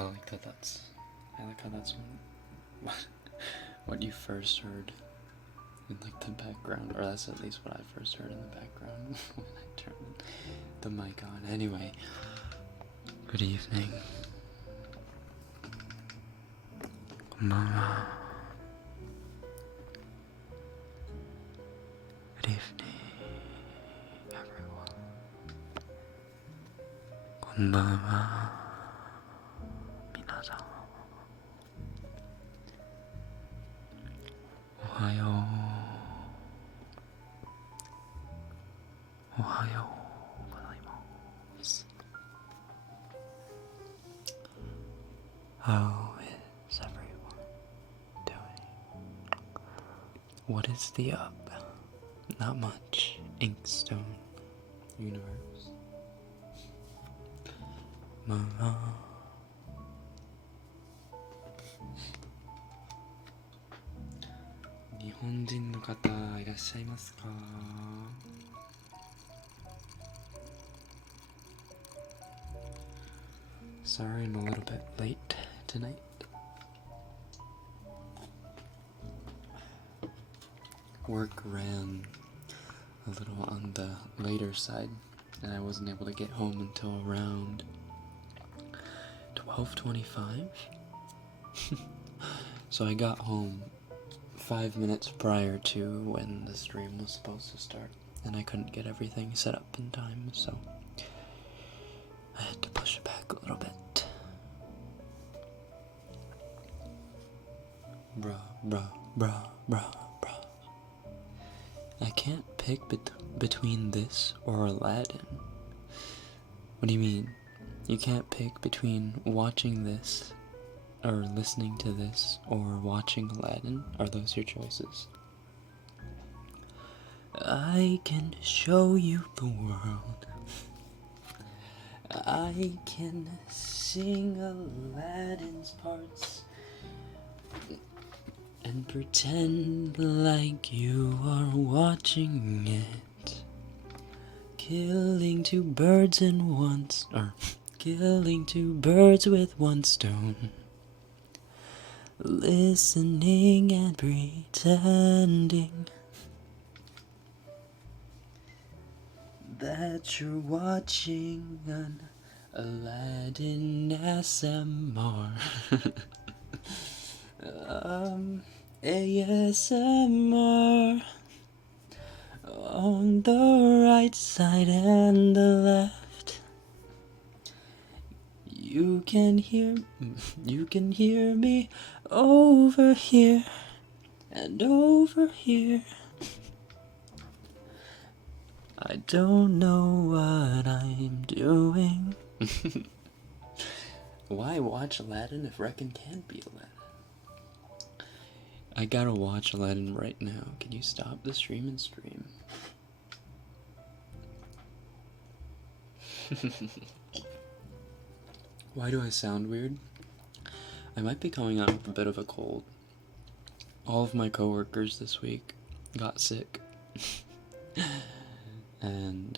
I like that I like how that's what you first heard in like the background, or that's at least what I first heard in the background when I turned the mic on. Anyway, good evening. Konbanwa. Good evening, everyone. Konbanwa. Minasan. Ohayo. Ohayo gozaimasu. How is everyone doing? What is the up? Not much. Inkstone universe. Mama. 日本人の方いらっしゃいますか? Sorry, I'm a little bit late tonight. Work ran a little on the later side, and I wasn't able to get home until around 12:25. So I got home 5 minutes prior to when the stream was supposed to start, and I couldn't get everything set up in time, so I had to push it back a little bit. Bruh. I can't pick between this or Aladdin. What do you mean? You can't pick between watching this or listening to this or watching Aladdin? Are those your choices? I can show you the world. I can sing Aladdin's parts and pretend like you are watching it. Killing two birds in once, or killing two birds with one stone. Listening and pretending that you're watching an Aladdin ASMR. ASMR on the right side and the left. You can hear me over here and over here. I don't know what I'm doing. Why watch Aladdin if Rekken can't be Aladdin? I gotta watch Aladdin right now. Can you stop the stream and stream? Why do I sound weird? I might be coming out with a bit of a cold. All of my coworkers this week got sick. And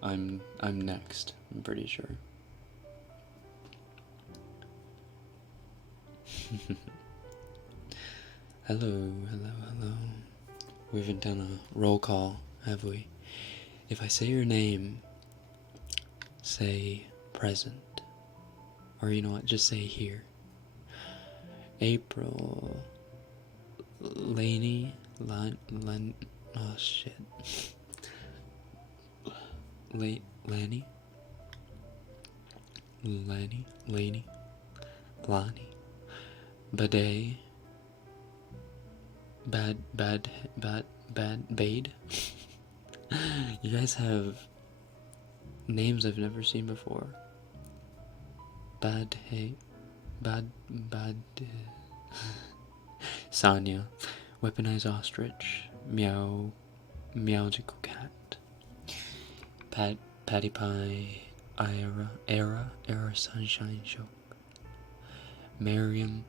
I'm next, I'm pretty sure. Hello. We haven't done a roll call, have we? If I say your name, say present. Or you know what, just say here. April, Laney, oh shit. Laney, Lonnie, Bidet, Bade. You guys have names I've never seen before. Bad. Sanya, Weaponized Ostrich, Meowgical Cat, Patty Pie, Era Sunshine Show, Miriam,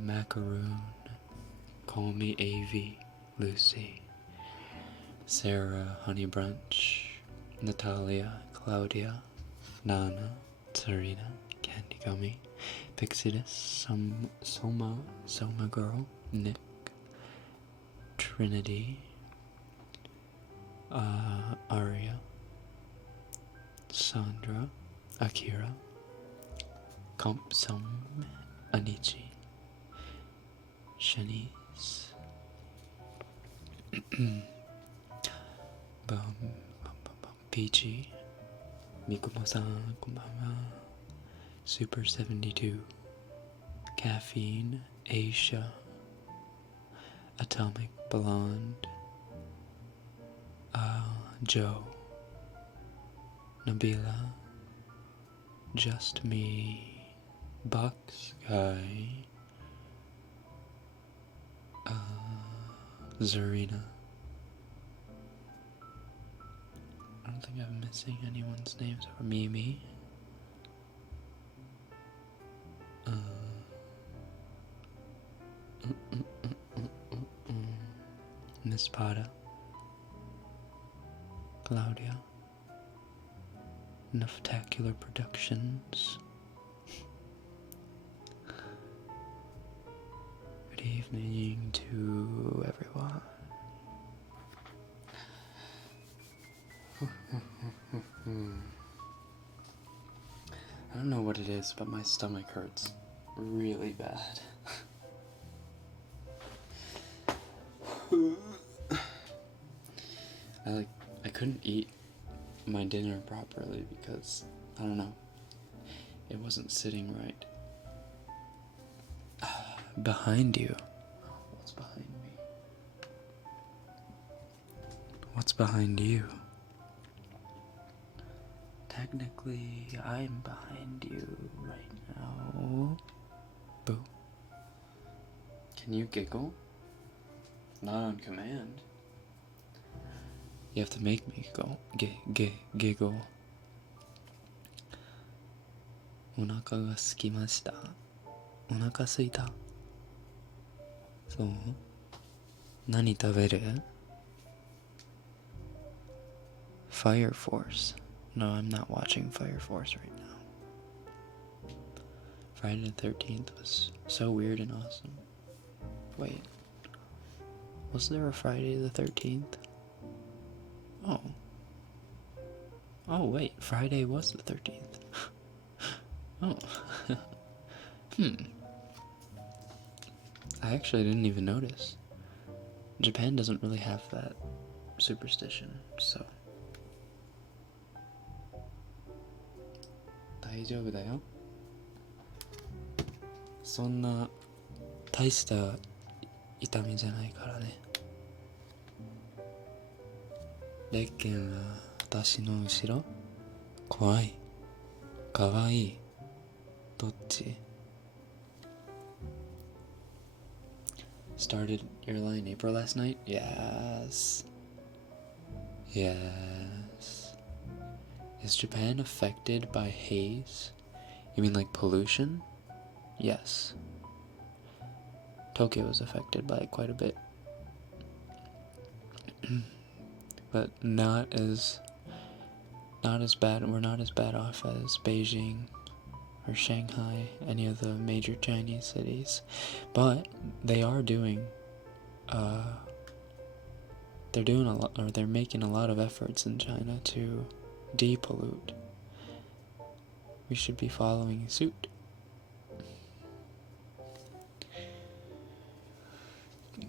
Macaroon, Call Me AV, Lucy, Sarah, Honey Brunch, Natalia, Claudia, Nana, Serena, Candy Gummy, Pixidus, Soma Girl, Nick, Trinity, Aria, Sandra, Akira, Compsum, Anichi, Shanice, Peachy, Mikumo-san, konbanwa, Super 72, Caffeine, Aisha, Atomic Blonde, Joe, Nabila, Just Me, Bucks Guy, Zarina. I don't think I'm missing anyone's names, or Mimi. Miss Pada, Claudia, Neftacular Productions. Good evening to everyone. I don't know what it is, but my stomach hurts really bad. I couldn't eat my dinner properly because, I don't know, it wasn't sitting right. Behind you. What's behind me? What's behind you? Technically, I'm behind you right now. Boo. Can you giggle? Not on command. You have to make me go giggle. お腹が空きました。お腹空いた。そう？何食べる？ Fire Force. No, I'm not watching Fire Force right now. Friday the 13th was so weird and awesome. Wait. Was there a Friday the 13th? Oh. Oh, wait. Friday was the 13th. Oh. I actually didn't even notice. Japan doesn't really have that superstition, so. 大丈夫だよ。そんな大した痛みじゃないからね。レッケンは私の後ろ？怖い？かわいい？どっち？ Started your line April last night? Yes. Yes. Is Japan affected by haze? You mean like pollution? Yes. Tokyo is affected by it quite a bit. But not as bad. We're not as bad off as Beijing or Shanghai, any of the major Chinese cities. But they are doing they're making a lot of efforts in China to depollute. We should be following suit.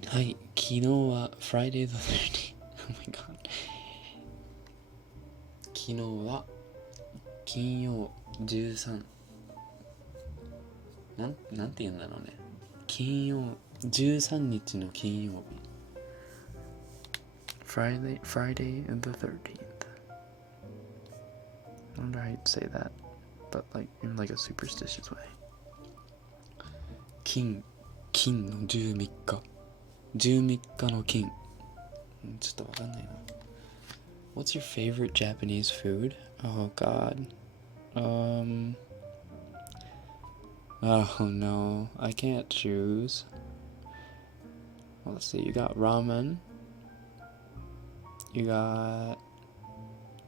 Hi, 昨日は Friday the 13th. Oh my god. 昨日は金曜13。なんて言うんだろうね。金曜13日の金曜日。Friday the 13th. I wonder how you'd say that, but like in like a superstitious way. 金の13日。13日の金。ちょっとわかんないな。What's your favorite Japanese food? Oh god. Oh no, I can't choose. Well, let's see, you got ramen. You got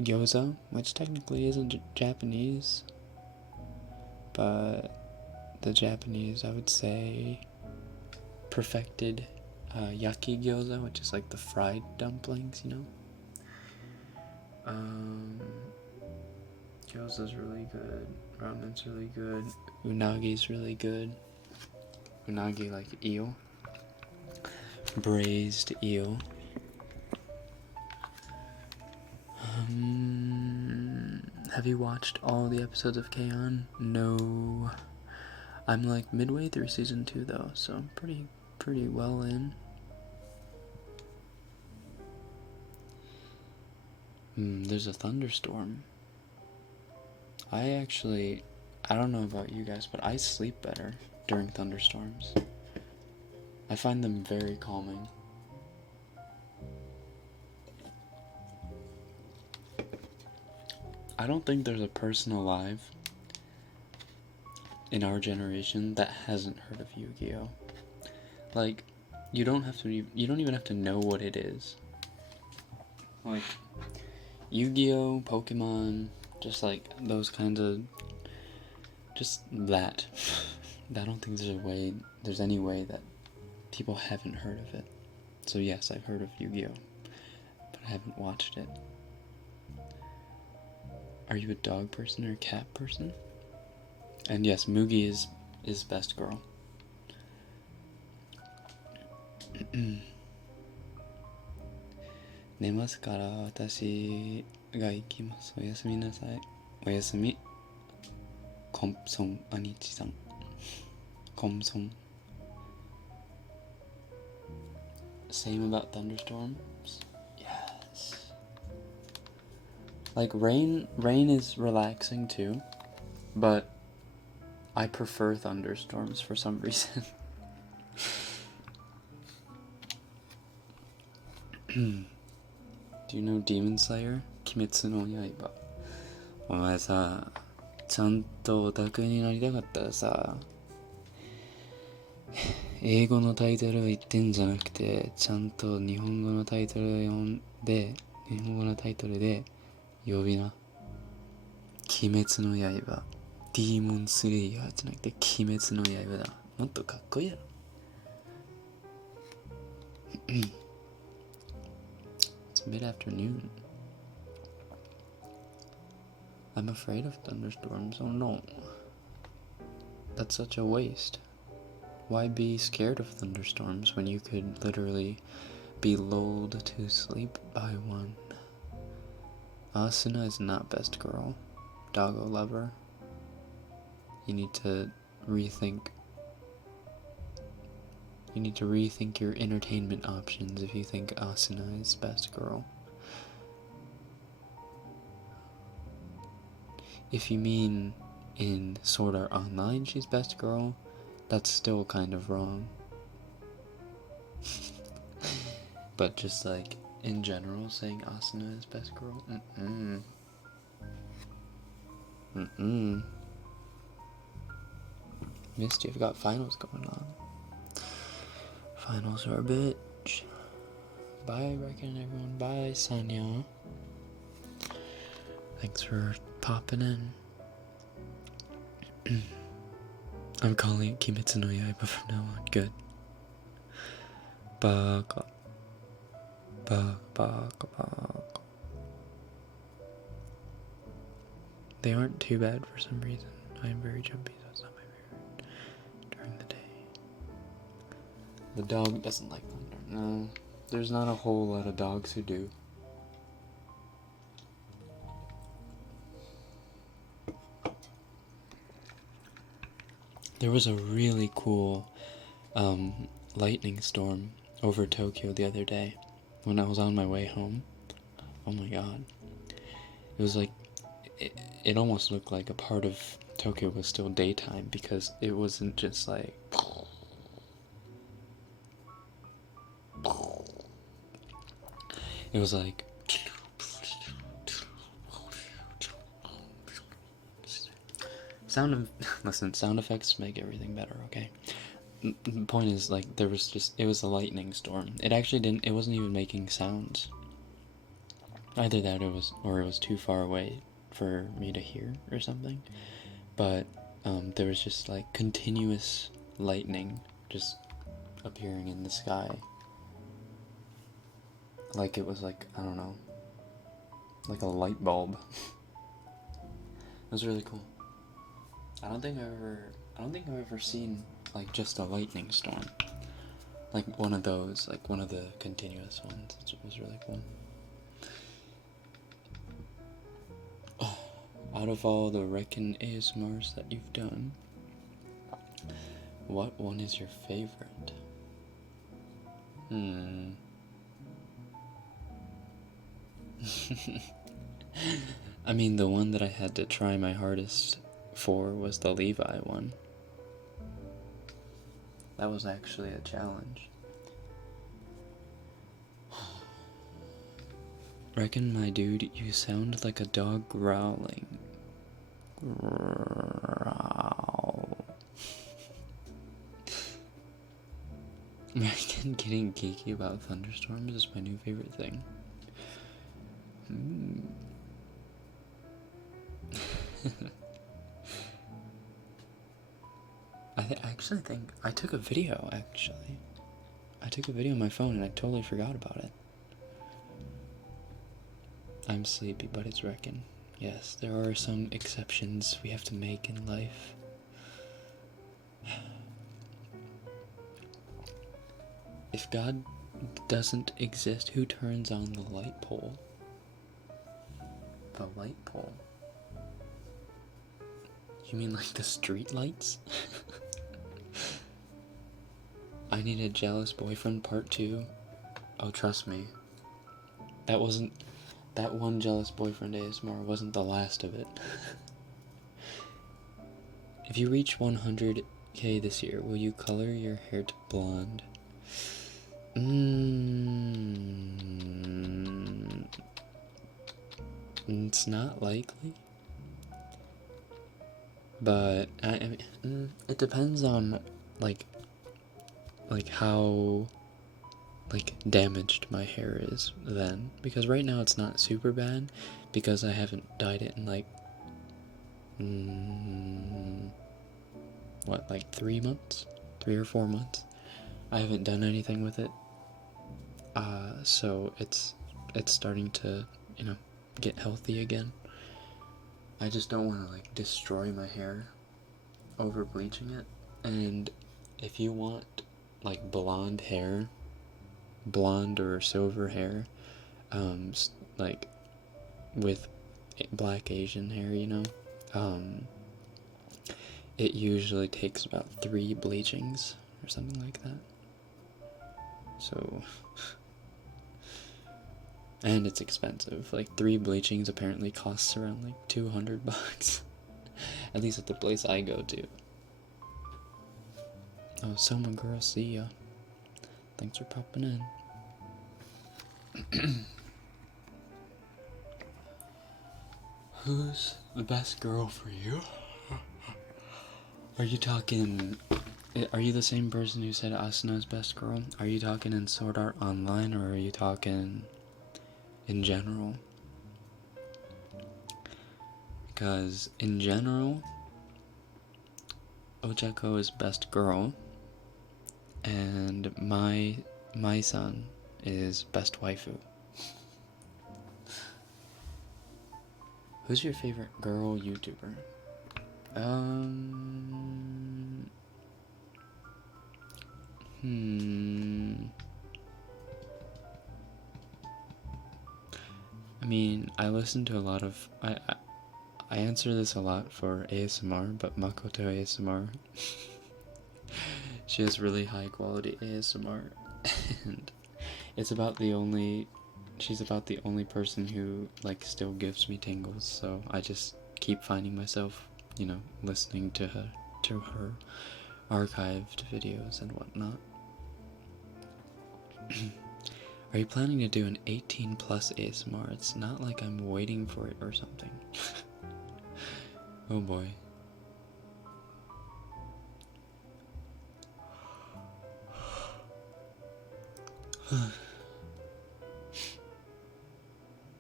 gyoza, which technically isn't Japanese. but the Japanese, I would say, perfected yaki gyoza, which is like the fried dumplings, you know. Gyoza's really good. Ramen's really good. Unagi's really good. Unagi, like eel. Braised eel. Have you watched all the episodes of K-On? No. I'm like midway through season 2 though, so I'm pretty well in. There's a thunderstorm. I don't know about you guys, but I sleep better during thunderstorms. I find them very calming. I don't think there's a person alive in our generation that hasn't heard of Yu-Gi-Oh! Like, you don't even have to know what it is. Like, Yu-Gi-Oh!, Pokemon, just like those kinds of, just that. I don't think there's any way that people haven't heard of it. So yes, I've heard of Yu-Gi-Oh!, but I haven't watched it. Are you a dog person or a cat person? And yes, Mugi is best girl. 寝ますから私が行きます。おやすみなさい。おやすみ。コンソンアニチさん。コンソン。Same about thunderstorms? Yes. Like rain is relaxing too, but I prefer thunderstorms for some reason. Do you know Demon Slayer? 鬼滅の刃。お前さ、ちゃんとオタクになりたかったらさ、英語のタイトルを言ってんじゃなくて、ちゃんと日本語のタイトルを読んで、日本語のタイトルで呼びな。鬼滅の刃。ディーモンスレイヤーじゃなくて鬼滅の刃だ。もっとかっこいいやろ。It's mid-afternoon. I'm afraid of thunderstorms. Oh no. That's such a waste. Why be scared of thunderstorms when you could literally be lulled to sleep by one? Asuna is not best girl. Doggo lover. You need to rethink your entertainment options if you think Asuna is best girl. If you mean in Sword Art Online she's best girl, that's still kind of wrong. But just like in general saying Asuna is best girl, Misty, I've got finals going on. Finals are a bitch. Bye, Rekken, everyone. Bye, Sanya. Thanks for popping in. I'm calling it Kimetsu no Yaiba from now on. Good. Baka. Baka, baka, baka. They aren't too bad for some reason. I am very jumpy, so it's not my favorite during the day. The dog doesn't like thunder. No, there's not a whole lot of dogs who do. There was a really cool lightning storm over Tokyo the other day when I was on my way home. Oh my god. It was like, it almost looked like a part of Tokyo was still daytime because it wasn't just like... It was like... Listen, sound effects make everything better, okay? The point is, like, it was a lightning storm. It wasn't even making sounds. Either that or it was too far away for me to hear or something. But there was just like continuous lightning just appearing in the sky. Like it was like, I don't know, like a light bulb. It was really cool. I don't think I've ever seen like just a lightning storm. Like one of those, like one of the continuous ones. It was really cool. Oh, out of all the Rekken ASMRs that you've done, what one is your favorite? I mean, the one that I had to try my hardest for was the Levi one. That was actually a challenge. Rekken, my dude, you sound like a dog growling. Growl. Rekken getting geeky about thunderstorms is my new favorite thing. I actually think I took a video, actually. I took a video on my phone and I totally forgot about it. I'm sleepy, but it's Rekken. Yes, there are some exceptions we have to make in life. If God doesn't exist, who turns on the light pole? The light pole? You mean like the street lights? I Need a Jealous Boyfriend Part 2. Oh, trust me. That one Jealous Boyfriend ASMR wasn't the last of it. If you reach 100k this year, will you color your hair to blonde? It's not likely. But I mean, it depends on like how damaged my hair is then, because right now it's not super bad because I haven't dyed it in like what, like 3 months, 3 or 4 months. I haven't done anything with it, so it's starting to, you know, get healthy again. I just don't want to like destroy my hair over bleaching it. And if you want like blonde hair, blonde or silver hair, like with black Asian hair, you know, it usually takes about 3 bleachings or something like that. So, and it's expensive. Like 3 bleachings apparently costs around like $200. At least at the place I go to. Oh, Soma girl, see ya. Thanks for popping in. Who's the best girl for you? Are you talking... Are you the same person who said Asuna's best girl? Are you talking in Sword Art Online, or are you talking in general? Because in general, Ochako is best girl, and my son is best waifu. Who's your favorite girl YouTuber? I mean, I listen to a lot of... I answer this a lot for ASMR, but Makoto ASMR. She has really high quality ASMR, and it's about the only... She's about the only person who, like, still gives me tingles, so I just keep finding myself, you know, listening to her archived videos and whatnot. Are you planning to do an 18+ ASMR? It's not like I'm waiting for it or something. Oh boy.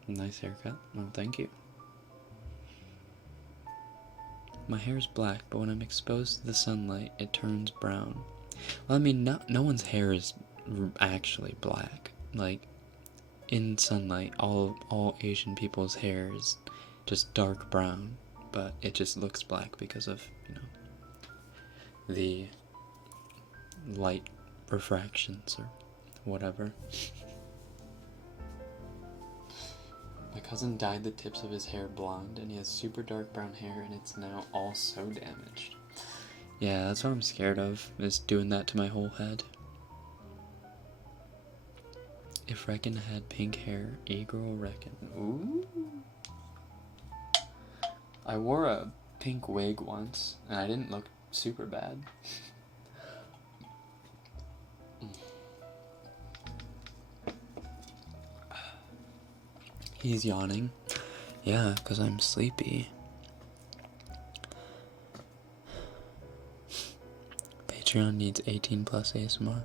Nice haircut. Oh, thank you. my hair is black, but when I'm exposed to the sunlight, it turns brown. Well, I mean, no one's hair is actually black. Like, in sunlight, all Asian people's hair is just dark brown, but it just looks black because of, you know, the light refractions or whatever. My cousin dyed the tips of his hair blonde, and he has super dark brown hair, and it's now all so damaged. Yeah, that's what I'm scared of, is doing that to my whole head. If Rekken had pink hair, e-girl Rekken. Ooh. I wore a pink wig once, and I didn't look super bad. He's yawning. Yeah, because I'm sleepy. Patreon needs 18 plus ASMR.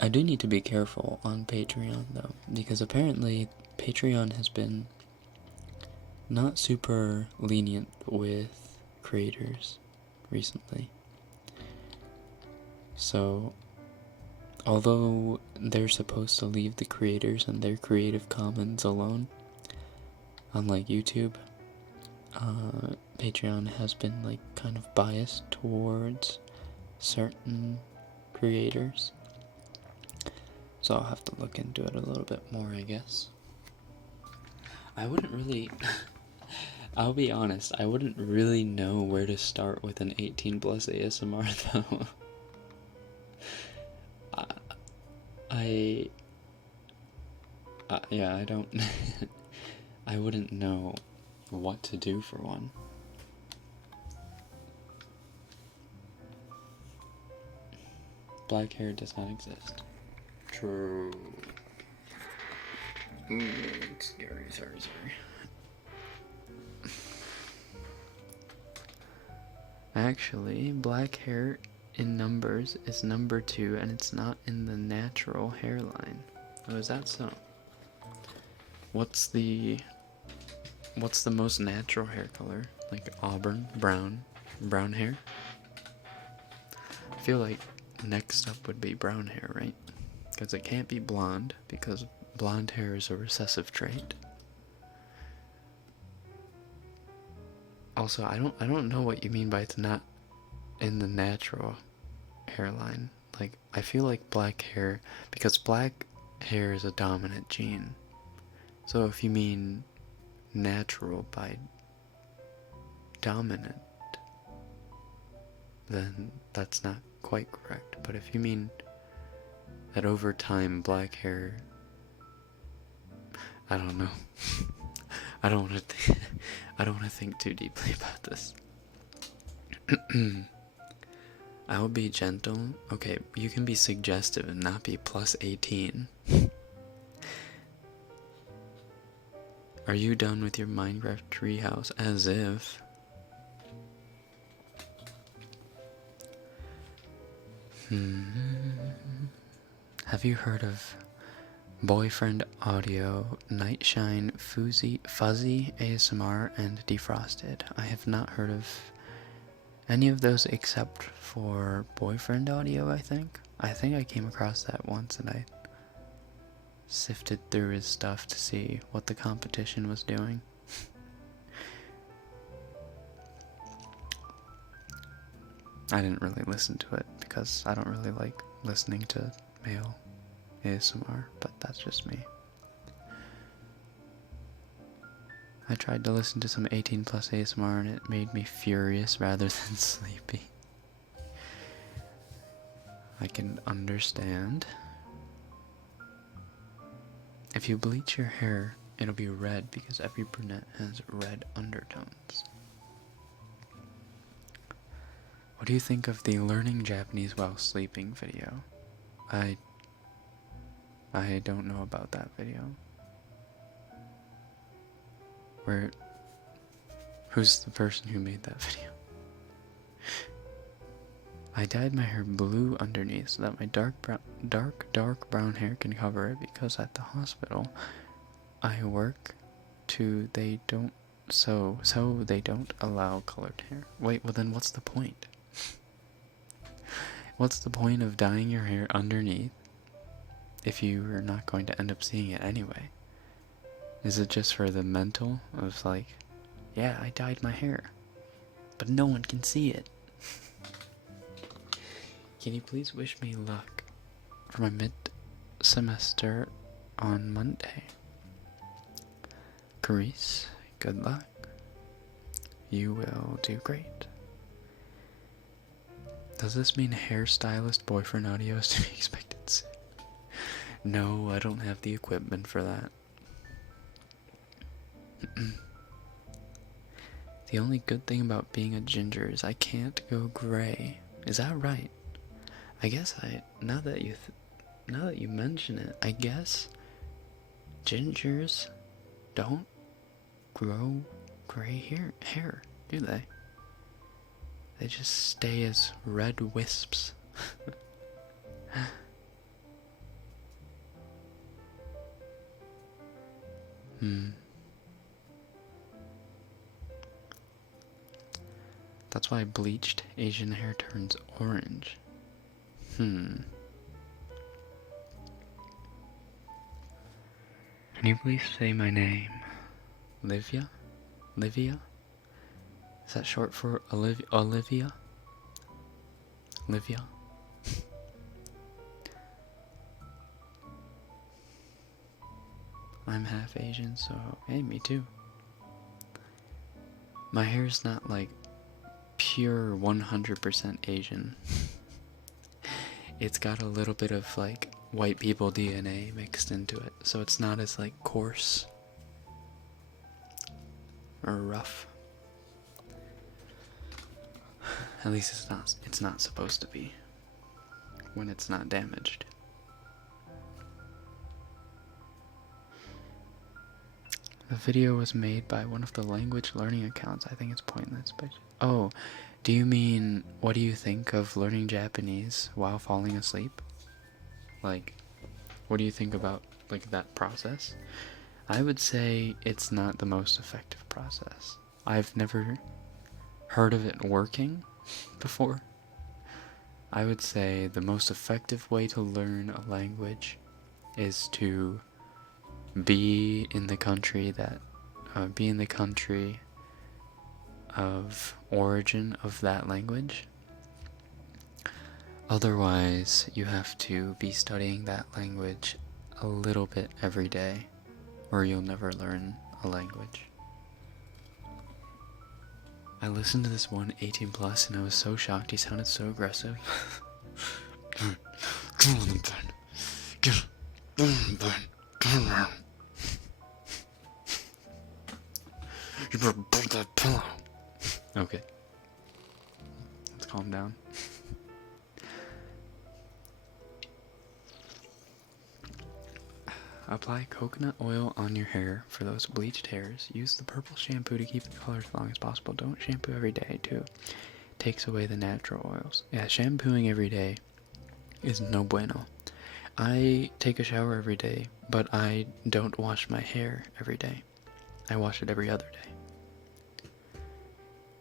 I do need to be careful on Patreon though, because apparently Patreon has been not super lenient with creators recently. So, although they're supposed to leave the creators and their Creative Commons alone, unlike YouTube, Patreon has been like kind of biased towards certain creators. So I'll have to look into it a little bit more, I guess. I wouldn't really... I'll be honest, I wouldn't really know where to start with an 18 plus ASMR though. Yeah, I don't... I wouldn't know what to do for one. Black hair does not exist. True. Sorry. Actually, black hair in numbers is number 2, and it's not in the natural hairline. Oh, is that so? What's the most natural hair color? Like auburn, brown hair? I feel like next up would be brown hair, right? Because it can't be blonde, because blonde hair is a recessive trait. Also, I don't know what you mean by it's not in the natural hairline. Like, I feel like black hair, because black hair is a dominant gene. So if you mean natural by dominant, then that's not quite correct. But if you mean that over time black hair, I don't know. I don't want to think too deeply about this. I'll be gentle. Okay, you can be suggestive and not be plus 18. Are you done with your Minecraft treehouse? As if. Have you heard of Boyfriend Audio, Nightshine, Fuzzy ASMR, and Defrosted? I have not heard of any of those except for Boyfriend Audio, I think. I think I came across that once and I sifted through his stuff to see what the competition was doing. I didn't really listen to it because I don't really like listening to male ASMR, but that's just me. I tried to listen to some 18 plus ASMR and it made me furious rather than sleepy. I can understand. If you bleach your hair, it'll be red because every brunette has red undertones. What do you think of the learning Japanese while sleeping video? I don't know about that video. Who's the person who made that video? I dyed my hair blue underneath so that my dark brown hair can cover it, because at the hospital I work they don't So they don't allow colored hair. Wait, well then what's the point? What's the point of dyeing your hair underneath if you are not going to end up seeing it anyway? Is it just for the mental of like, yeah, I dyed my hair, but no one can see it? Can you please wish me luck for my mid-semester on Monday? Carice, good luck. You will do great. Does this mean hairstylist boyfriend audio is to be expected soon? No, I don't have the equipment for that. The only good thing about being a ginger is I can't go gray. Is that right? I guess now that you mention it, I guess gingers don't grow gray hair, do they? They just stay as red wisps. That's why bleached Asian hair turns orange. Can you please say my name? Livia? Livia? Is that short for Olivia? Livia? I'm half Asian, so hey, me too. My hair's not like pure 100% Asian. It's got a little bit of like white people DNA mixed into it, so it's not as like coarse or rough. At least it's not supposed to be when it's not damaged. The video was made by one of the language learning accounts. I think it's pointless, but oh, do you mean what do you think of learning Japanese while falling asleep? Like, what do you think about like that process? I would say it's not the most effective process. I've never heard of it working before. I would say the most effective way to learn a language is to be in the country of origin of that language. Otherwise, you have to be studying that language a little bit every day, or you'll never learn a language. I listened to this one 18 plus and I was so shocked. He sounded so aggressive. You better bite that pillow. Okay. Let's calm down. Apply coconut oil on your hair for those bleached hairs. Use the purple shampoo to keep the color as long as possible. Don't shampoo every day, too. Takes away the natural oils. Yeah, shampooing every day is no bueno. I take a shower every day, but I don't wash my hair every day. I wash it every other day.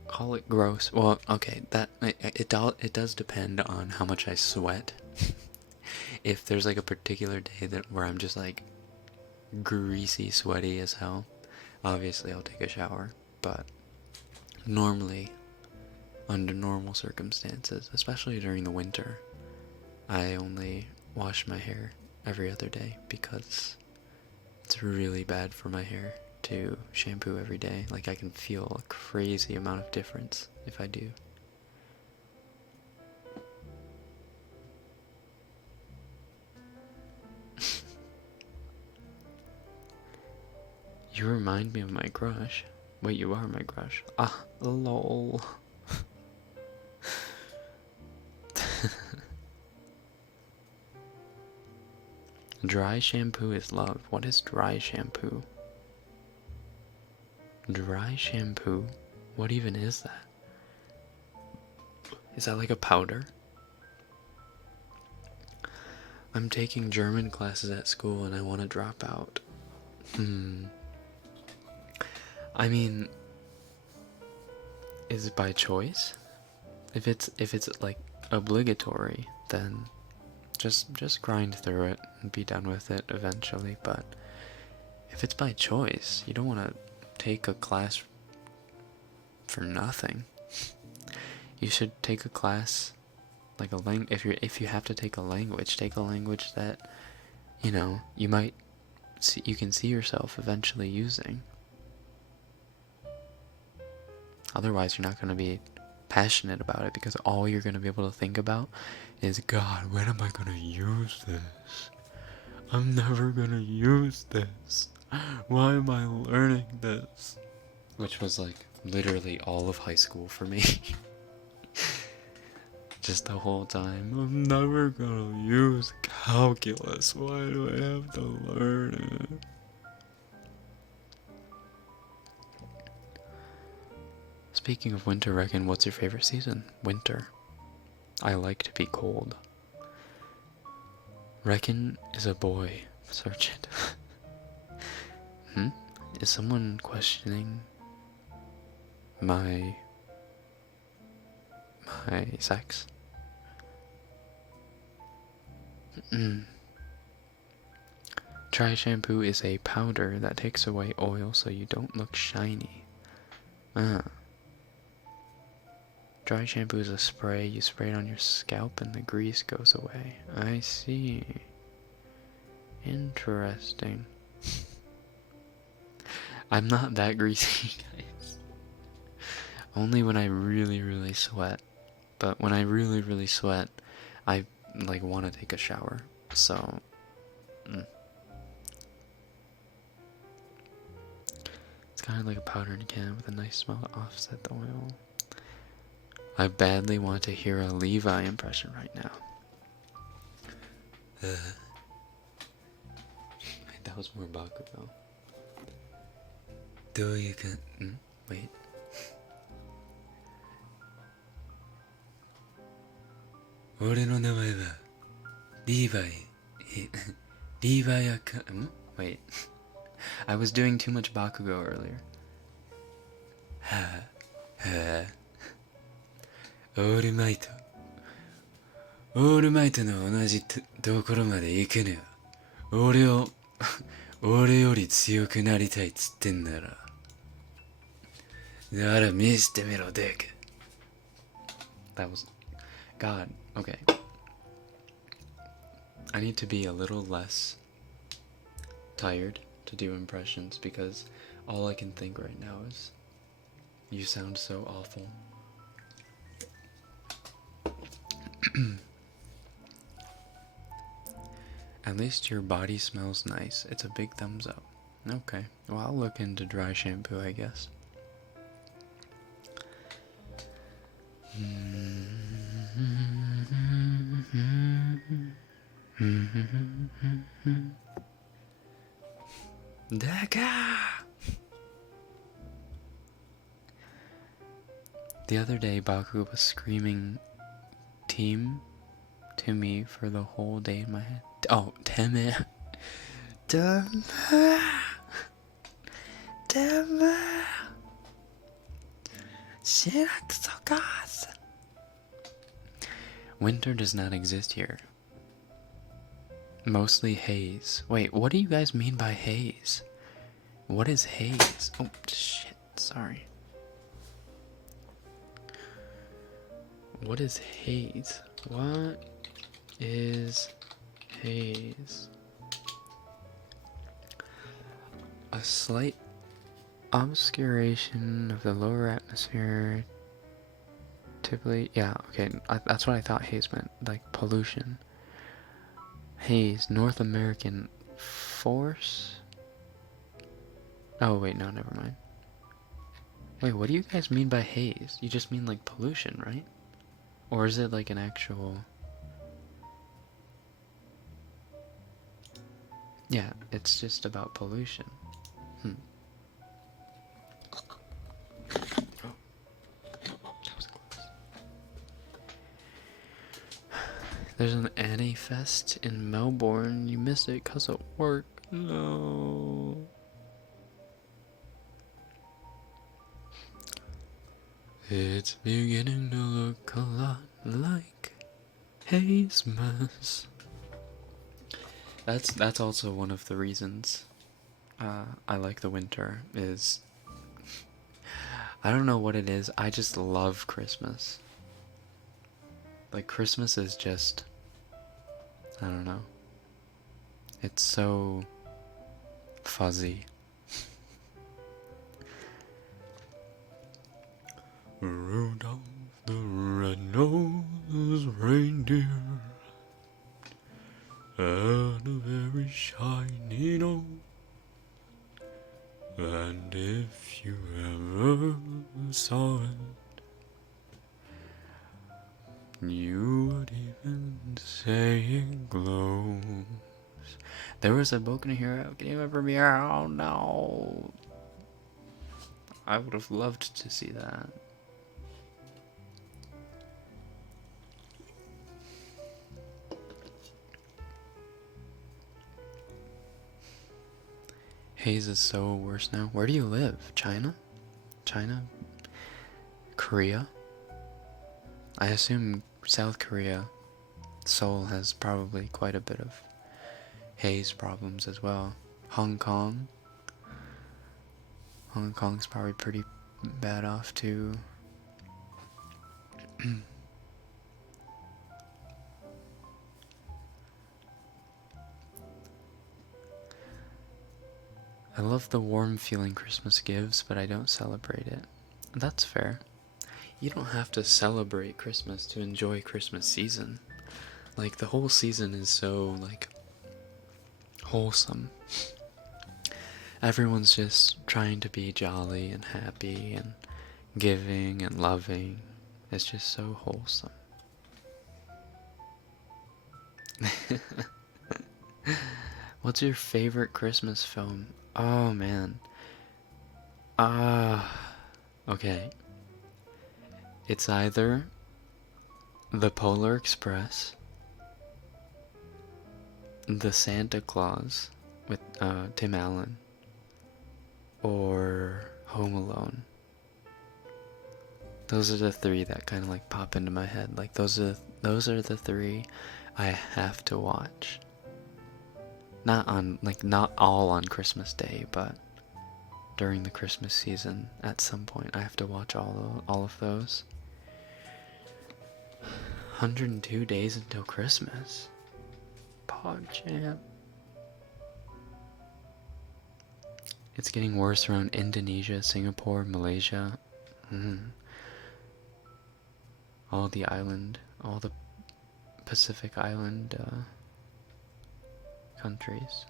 Call it gross. Well, okay, it does depend on how much I sweat. If there's like a particular day where I'm just like greasy, sweaty as hell, obviously I'll take a shower. But normally, under normal circumstances, especially during the winter, I only wash my hair every other day because it's really bad for my hair to shampoo every day. Like, I can feel a crazy amount of difference if I do. You remind me of my crush. Wait, you are my crush. Ah, lol. Dry shampoo is love. What is dry shampoo? Dry shampoo? What even is that? Is that like a powder? I'm taking German classes at school and I want to drop out. I mean, is it by choice? If it's like obligatory, then just grind through it and be done with it eventually. But if it's by choice, you don't want to take a class for nothing. You should take a class like a if you have to take a language, take a language that you might you can see yourself eventually using. Otherwise, you're not going to be passionate about it, because all you're going to be able to think about is, God, when am I going to use this? I'm never going to use this. Why am I learning this? Which was like literally all of high school for me. Just the whole time, I'm never going to use calculus. Why do I have to learn it? Speaking of winter, Rekken, what's your favorite season? Winter. I like to be cold. Rekken is a boy. Search it. Is someone questioning my sex? Dry shampoo is a powder that takes away oil so you don't look shiny. Dry shampoo is a spray. You spray it on your scalp and the grease goes away. I see. Interesting. I'm not that greasy, guys. Only when I really, really sweat. But when I really, really sweat, I like want to take a shower. So, it's kind of like a powder in a can with a nice smell to offset the oil. I badly want to hear a Levi impression right now. That was more Bakugo. Do you can wait. Ore no namae wa Levi. Levi Aka. Wait. I was doing too much Bakugo earlier. All Might. All Might no 同じところまで行くには俺より強くなりたいっつってんならなら見せてみろデク That was God. Okay. I need to be a little less tired to do impressions, because all I can think right now is you sound so awful. At least your body smells nice. It's a big thumbs up. Okay, well, I'll look into dry shampoo, I guess. The other day, Baku was screaming team to me for the whole day in my head. Oh, Teme. Winter does not exist here. Mostly haze. Wait, what do you guys mean by haze? What is haze? Oh, shit, sorry. What is haze? What is haze? A slight obscuration of the lower atmosphere. Typically, yeah, okay, that's what I thought haze meant, like pollution. Haze, North American force? Oh, wait, no, never mind. Wait, what do you guys mean by haze? You just mean like pollution, right? Or is it like an actual... Yeah, it's just about pollution. Oh, that was close. There's an Annie Fest in Melbourne. You missed it because of work. No. It's beginning to look a lot like Hazemas. That's also one of the reasons I like the winter. Is I don't know what it is. I just love Christmas. Like Christmas is just, I don't know. It's so fuzzy. Rudolph the red-nosed reindeer had a very shiny nose, and if you ever saw it, you would even say it glows. There was a book in here. Can you remember me? Oh no! I would have loved to see that. Haze is so worse now. Where do you live? China? China? Korea? I assume South Korea, Seoul has probably quite a bit of haze problems as well. Hong Kong? Hong Kong's probably pretty bad off too. I love the warm feeling Christmas gives, but I don't celebrate it. That's fair. You don't have to celebrate Christmas to enjoy Christmas season. Like, the whole season is so, like, wholesome. Everyone's just trying to be jolly and happy and giving and loving. It's just so wholesome. What's your favorite Christmas film? Oh man. Okay. It's either The Polar Express, The Santa Claus with Tim Allen, or Home Alone. Those are the three that kind of like pop into my head. Like those are the three I have to watch. Not all on Christmas Day, but during the Christmas season at some point I have to watch all of those. 102 days until Christmas. PogChamp. It's getting worse around Indonesia, Singapore, Malaysia. All the Pacific Island countries.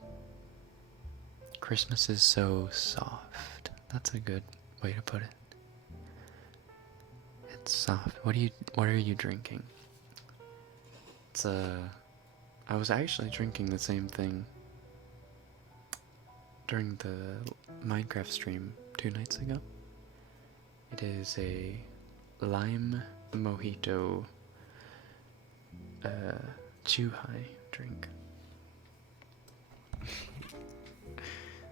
Christmas is so soft. That's a good way to put it. It's soft. What are you drinking? I was actually drinking the same thing during the Minecraft stream 2 nights ago. It is a lime mojito Chuhai drink.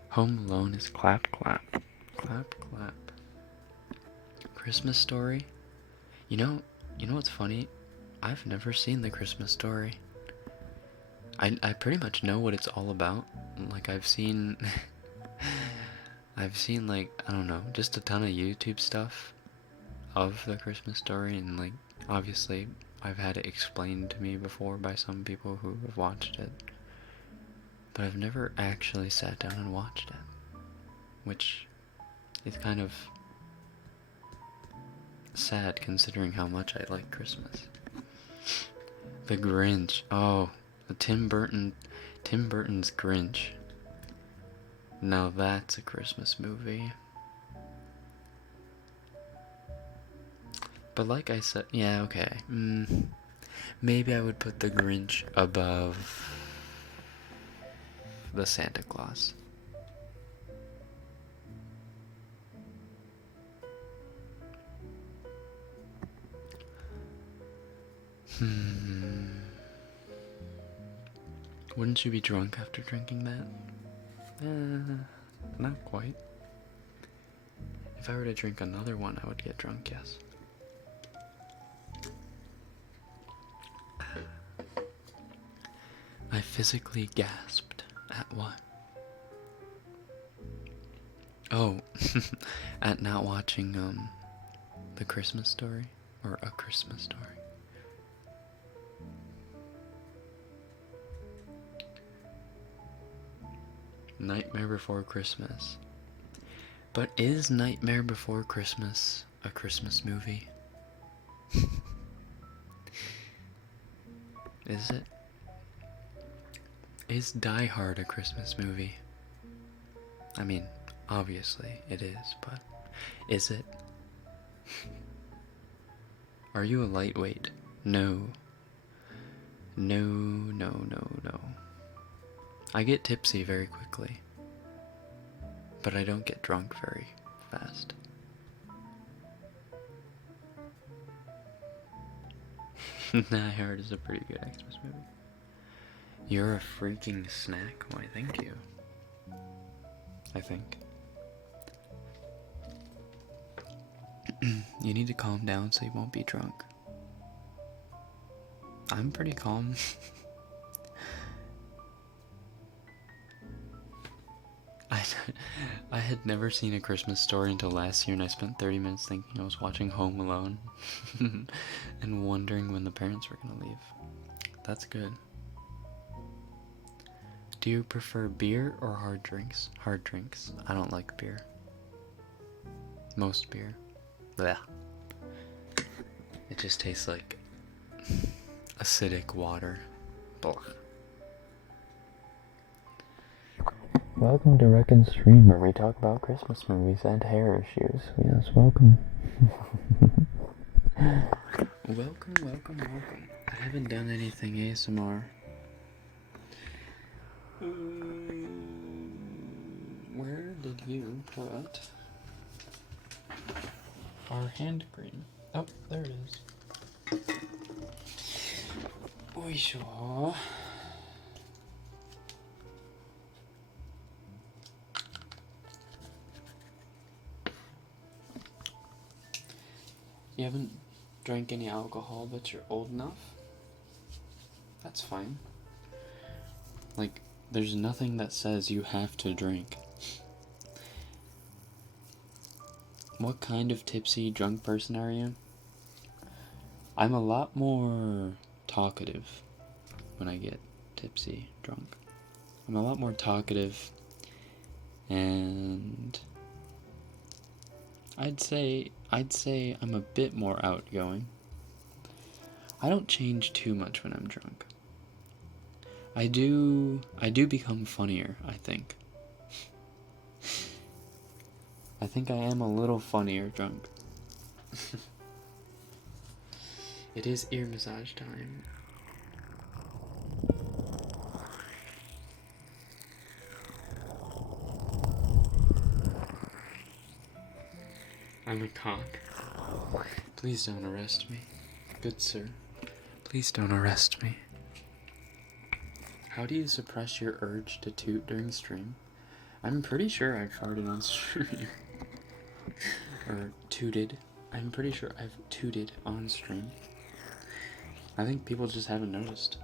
Home Alone is clap clap. Clap clap. Christmas Story? You know what's funny? I've never seen the Christmas Story. I pretty much know what it's all about. Like I've seen like, I don't know, just a ton of YouTube stuff of the Christmas Story, and like obviously I've had it explained to me before by some people who have watched it. But I've never actually sat down and watched it, which is kind of sad considering how much I like Christmas. The Grinch. Oh, the Tim Burton's Grinch. Now that's a Christmas movie. But like I said, yeah, okay. Maybe I would put the Grinch above the Santa Claus. Wouldn't you be drunk after drinking that? Not quite. If I were to drink another one, I would get drunk, yes. I physically gasped at what? Oh, at not watching The Christmas Story or A Christmas Story. Nightmare Before Christmas. But is Nightmare Before Christmas a Christmas movie? Is it? Is Die Hard a Christmas movie? I mean, obviously it is, but is it? Are you a lightweight? No. No, no, no, no. I get tipsy very quickly, but I don't get drunk very fast. Die Hard is a pretty good Xmas movie. You're a freaking snack? Why, thank you. I think. You need to calm down so you won't be drunk. I'm pretty calm. I had never seen A Christmas Story until last year, and I spent 30 minutes thinking I was watching Home Alone and wondering when the parents were gonna leave. That's good. Do you prefer beer or hard drinks? Hard drinks. I don't like beer. Most beer. Blech. It just tastes like acidic water. Blech. Welcome to Rekken Stream, where we talk about Christmas movies and hair issues. Yes, welcome. Welcome, welcome, welcome. I haven't done anything ASMR. Where did you put our hand cream? Oh, there it is. Oisho. You haven't drank any alcohol, but you're old enough? That's fine. Like, there's nothing that says you have to drink. What kind of tipsy, drunk person are you? I'm a lot more talkative when I get tipsy, drunk. I'm a lot more talkative, and I'd say I'm a bit more outgoing. I don't change too much when I'm drunk. I do become funnier, I think. I think I am a little funnier drunk. It is ear massage time. I'm a cock. Please don't arrest me. Good sir. Please don't arrest me. How do you suppress your urge to toot during stream? I'm pretty sure I've farted on stream. Or tooted. I'm pretty sure I've tooted on stream. I think people just haven't noticed.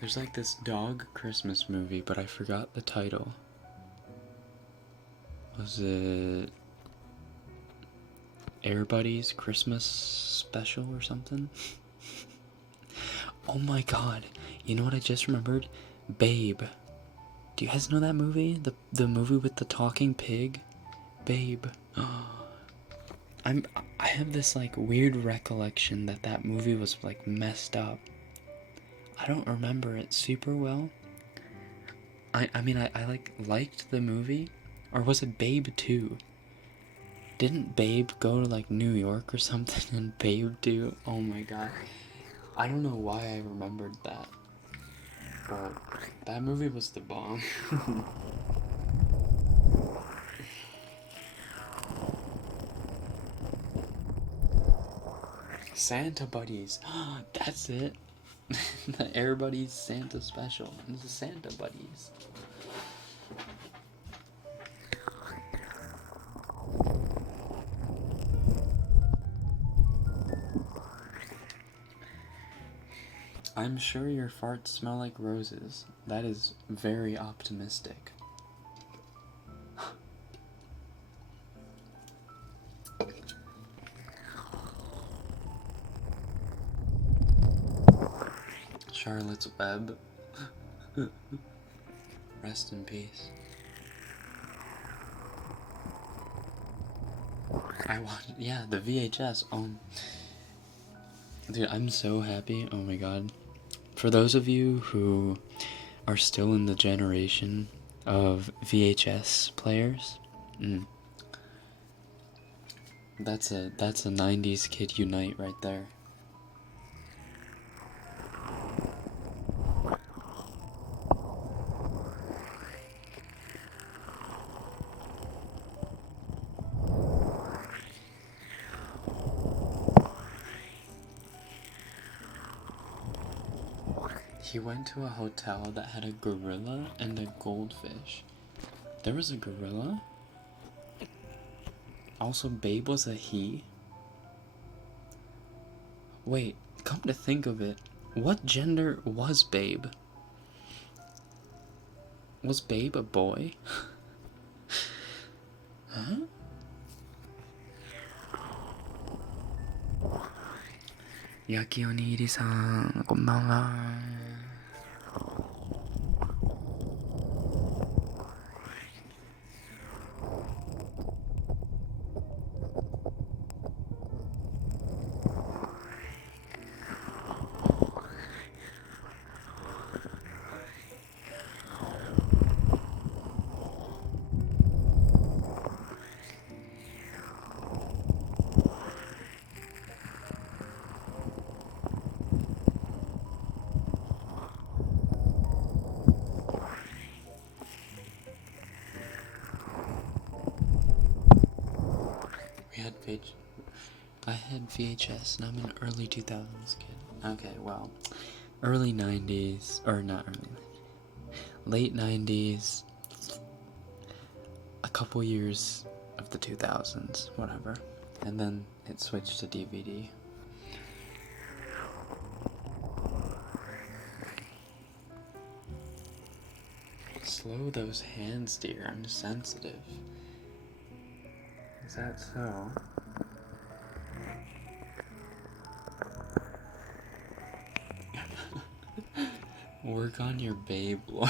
There's like this dog Christmas movie, but I forgot the title. Was it Air Buddies Christmas Special or something? Oh my god, you know what I just remembered? Babe. Do you guys know that movie? The movie with the talking pig? Babe. I have this like weird recollection that movie was like messed up. I don't remember it super well. I mean I liked the movie, or was it Babe 2? Didn't Babe go to like New York or something and Babe 2? Oh my god. I don't know why I remembered that. But that movie was the bomb. Santa Buddies. That's it. The Air Buddies Santa Special. It's the Santa Buddies. I'm sure your farts smell like roses. That is very optimistic. Charlotte's Web. Rest in peace. I watched, yeah, the VHS. Dude, I'm so happy. Oh my god. For those of you who are still in the generation of VHS players, that's a 90s kid unite right there. He went to a hotel that had a gorilla and a goldfish. There was a gorilla? Also, Babe was a he? Wait, come to think of it, what gender was Babe? Was Babe a boy? Huh? Yaki Oniri-san, konbanwa. I had VHS, and I'm an early 2000s kid. Okay, well, early 90s, or not early, late 90s, a couple years of the 2000s, whatever, and then it switched to DVD. Slow those hands, dear, I'm sensitive. Is that so? Work on your babe, Lord.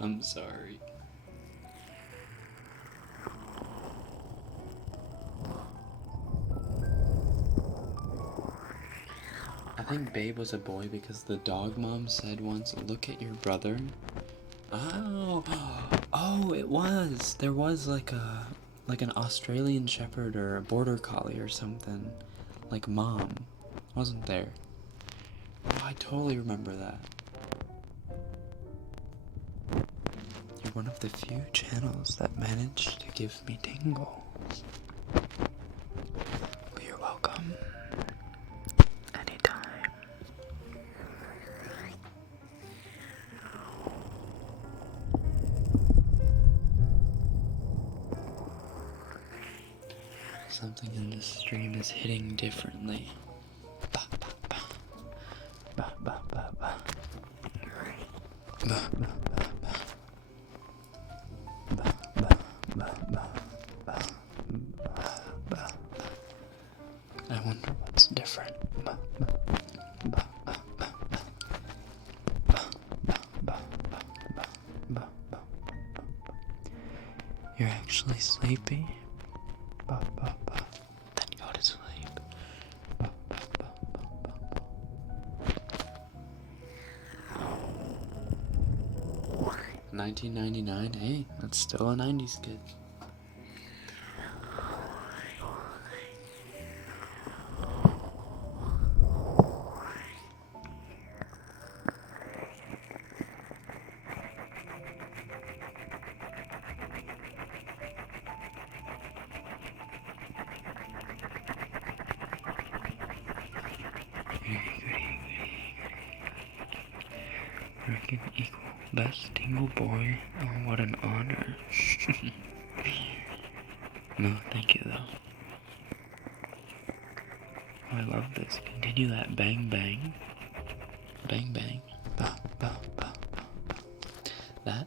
I'm sorry. I think Babe was a boy because the dog mom said once, "Look at your brother." Oh, it was. There was like an Australian Shepherd or a Border Collie or something, like Mom, wasn't there? Oh, I totally remember that. You're one of the few channels that managed to give me tingles. Well, you're welcome. Anytime. Something in this stream is hitting differently. Ba, ba, ba. Ba, ba, ba, ba. Ba, ba, ba, ba. Ba, ba, ba, ba. Ba, ba, ba. I wonder what's different. Ba, ba, ba, ba, ba, ba. Ba, ba, ba, ba, ba, ba, ba. You're actually sleepy? Ba, ba, ba. Then go to sleep. Ba, ba, ba, ba, ba, ba. 1999, hey, that's still a 90s kid. Rekken equal best tingle boy. Oh, what an honor. No, thank you though. Oh, I love this. Continue that bang bang. bang bang. Bow, bow, bow, bow, bow. That?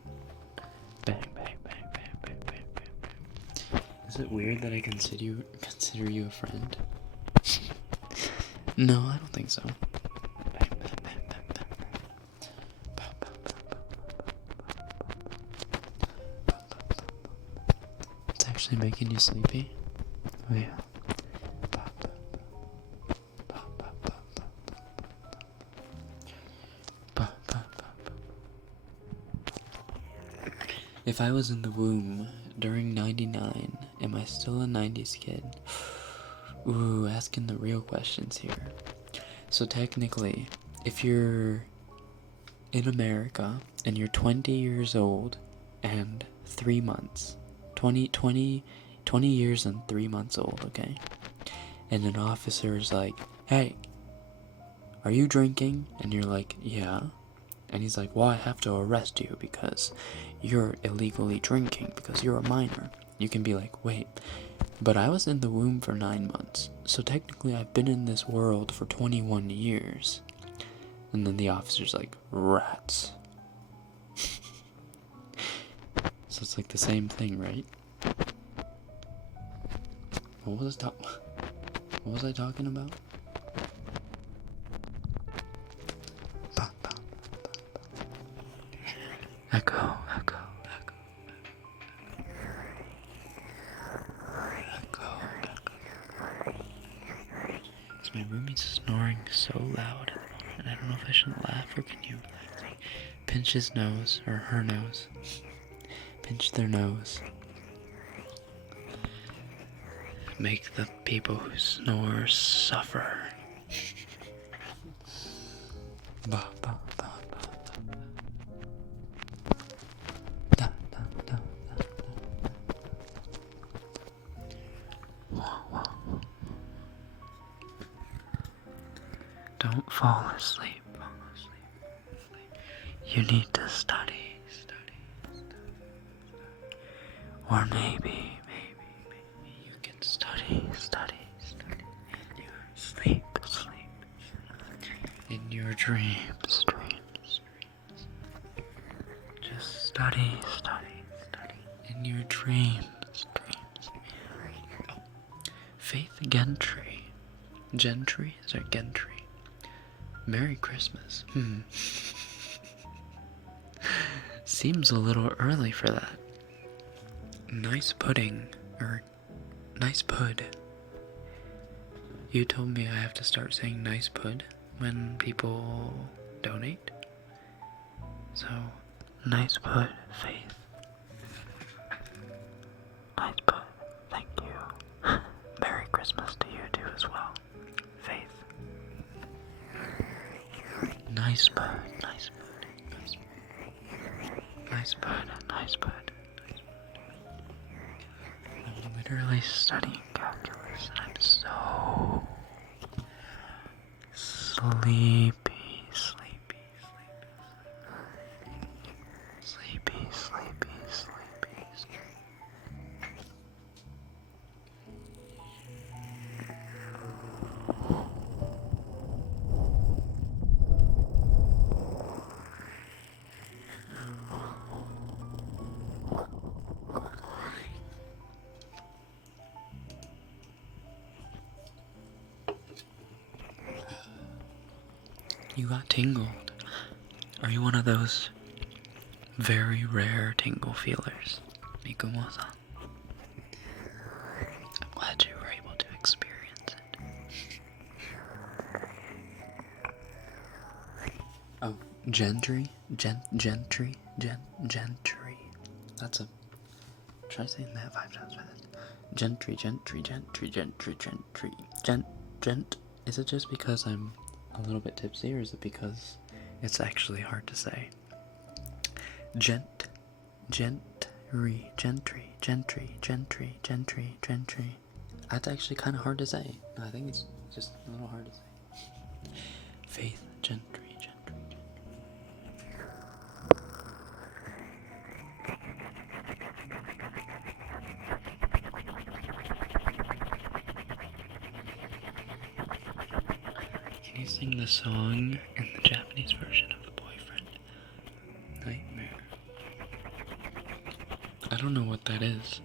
Bang bang bang bang bang bang bang. Is it weird that I consider you a friend? No, I don't think so. Bang bang bang bang bang. Bow, bow, bow, bow, bow, bow, bow, bow, bow. It's actually making you sleepy? Oh yeah. If I was in the womb during 99, am I still a 90s kid? Ooh, asking the real questions here. So technically, if you're in America and you're 20 years old and 3 months, 20 years and 3 months old, okay? And an officer is like, hey, are you drinking? And you're like, yeah. And he's like, well, I have to arrest you because you're illegally drinking because you're a minor. You can be like, wait, but I was in the womb for 9 months, so technically I've been in this world for 21 years. And then the officer's like, rats. So it's like the same thing, right? What was I talking about? Echo, echo, echo. Echo, echo. So my roomie's snoring so loud, and I don't know if I should laugh or can you like pinch his nose or her nose. Pinch their nose. Make the people who snore suffer. Ba ba ba ba ba. Da da da da da. Wah wah. Don't fall asleep. You need to study. Or maybe you can study. In your sleep. In your dreams. Just study. In your dreams. Oh. Faith Gentry. Gentry? Is there Gentry? Merry Christmas. Seems a little early for that. Nice pudding, or nice pud. You told me I have to start saying nice pud when people donate. So, nice pud, Faith. Nice pud, thank you. Merry Christmas to you too as well, Faith. Nice pud. I'm literally studying calculus and I'm so sleepy. You got tingled. Are you one of those very rare tingle feelers? Mikumo-san. I'm glad you were able to experience it. Oh, gentry? Gentry. That's a... Try saying that 5 times fast. Gentry. Gent. Is it just because I'm a little bit tipsy, or is it because it's actually hard to say? Gentry. That's actually kind of hard to say. I think it's just a little hard to say. Faith, gentry. Can me sing the song in the Japanese version of The Boyfriend. Nightmare. I don't know what that is.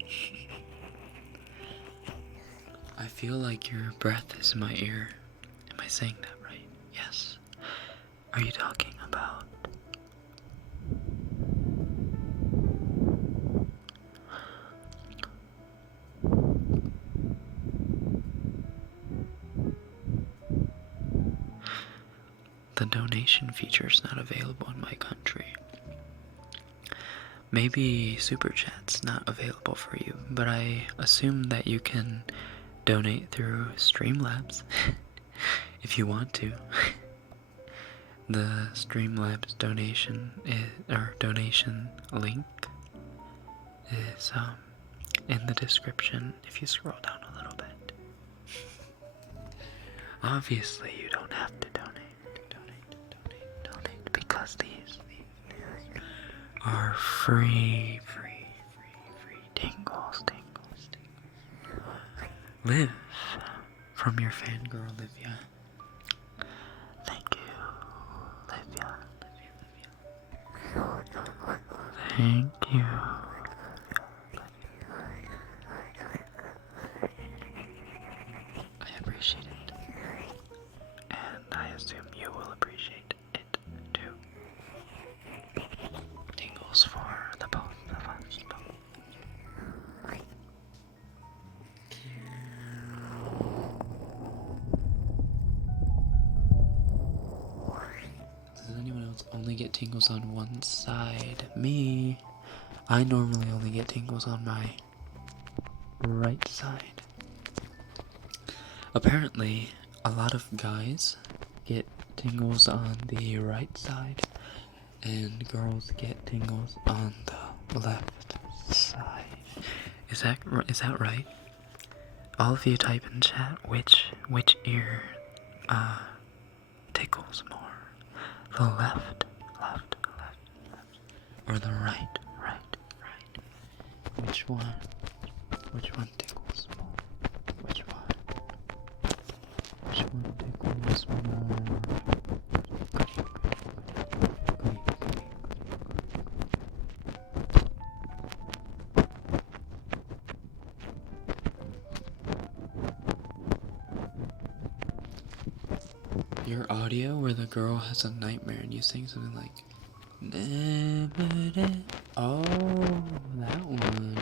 I feel like your breath is in my ear. Am I saying that right? Yes. Are you talking about the donation feature's not available in my country? Maybe Super Chat's not available for you, but I assume that you can donate through Streamlabs if you want to. The Streamlabs donation link is in the description if you scroll down a little bit. Obviously, you don't have to donate because these are free tingles. Live from your fangirl, Livia. Thank you, Livia. Thank you. I appreciate it. And I assume you will appreciate it too. Tingles for the both of us. Does anyone else only get tingles on one side? Me. I normally only get tingles on my right side. Apparently, a lot of guys get tingles on the right side, and girls get tingles on the left side. Is that right? All of you type in chat which ear tickles more. The left, or the right. Which one tickles more? Which one tickles more? Your audio where the girl has a nightmare and you sing something like oh, that one.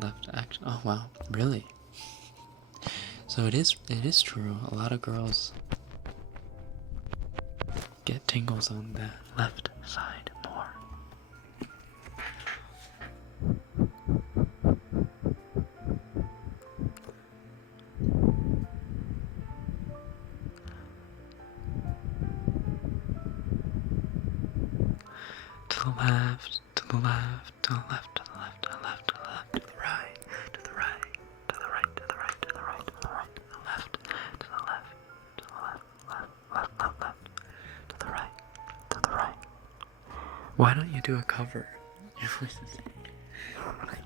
Left action. Oh wow, really? So it is true. A lot of girls get tingles on the left side more. To the left, to the left, to the left, to the left, to the left, to the left, to the right, to the right, to the right, to the right, to the right, to the right, to the left, to the left, to the left, left, to the right, to the right. Why don't you do a cover?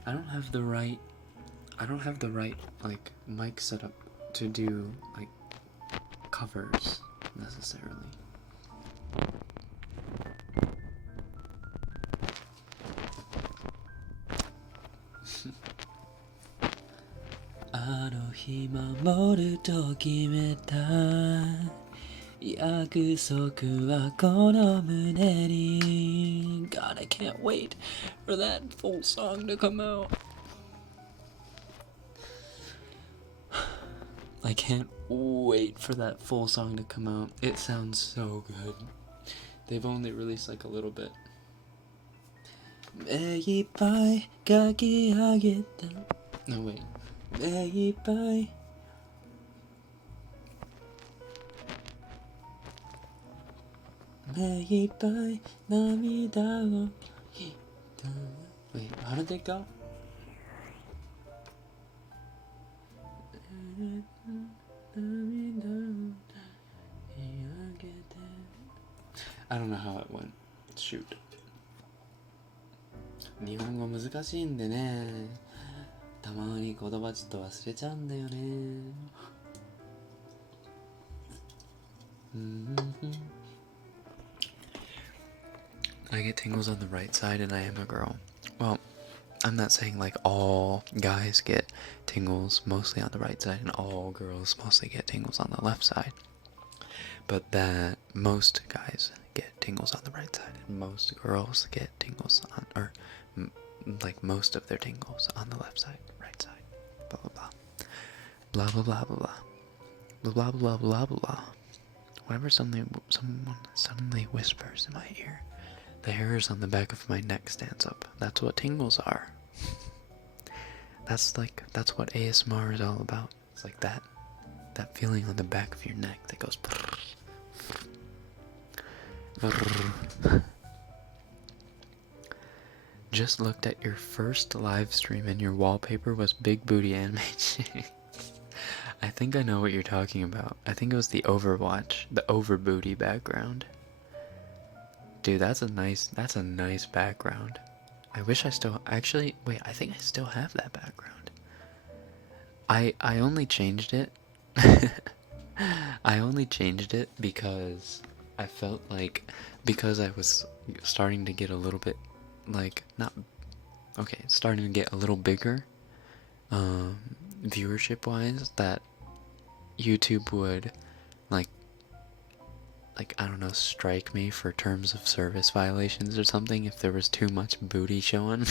I don't have the right like mic setup to do like covers necessarily. あの日守ると決めた約束はこの胸に God, I can't wait for that full song to come out. I can't wait for that full song to come out. It sounds so good. They've only released like a little bit. 目いっぱい書き上げた No wait 目いっぱい目いっぱい涙を Wait, how did it go? I don't know how it went. Shoot. 日本語難しいんでね。たまに言葉ちょっと忘れちゃうんだよね。I get tingles on the right side and I am a girl. Well, I'm not saying like all guys get tingles mostly on the right side and all girls mostly get tingles on the left side. But that most guys get tingles on the right side and most girls get tingles on, or like most of their tingles on the left side, right side. Blah blah blah. Blah blah blah blah blah. Blah blah blah blah blah blah. Whenever someone suddenly whispers in my ear, the hairs on the back of my neck stands up. That's what tingles are. That's what ASMR is all about. It's like that feeling on the back of your neck that goes. Just looked at your first live stream and your wallpaper was big booty anime. I think I know what you're talking about. I think it was the Overwatch, the over booty background. Dude, that's a nice background. I wish I still actually wait, I think I still have that background. I only changed it. I only changed it because I felt like because I was starting to get a little bit starting to get a little bigger viewership wise, that YouTube would like I don't know, strike me for terms of service violations or something if there was too much booty showing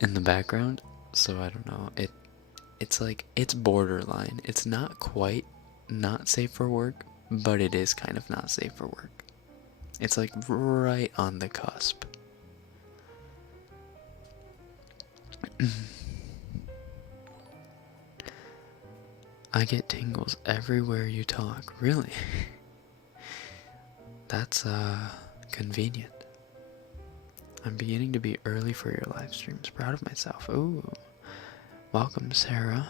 in the background. So I don't know, it's like, it's borderline. It's not quite not safe for work, but it is kind of not safe for work. It's like right on the cusp. I get tingles everywhere you talk. Really? That's convenient. I'm beginning to be early for your live streams. Proud of myself. Ooh. Welcome, Sarah.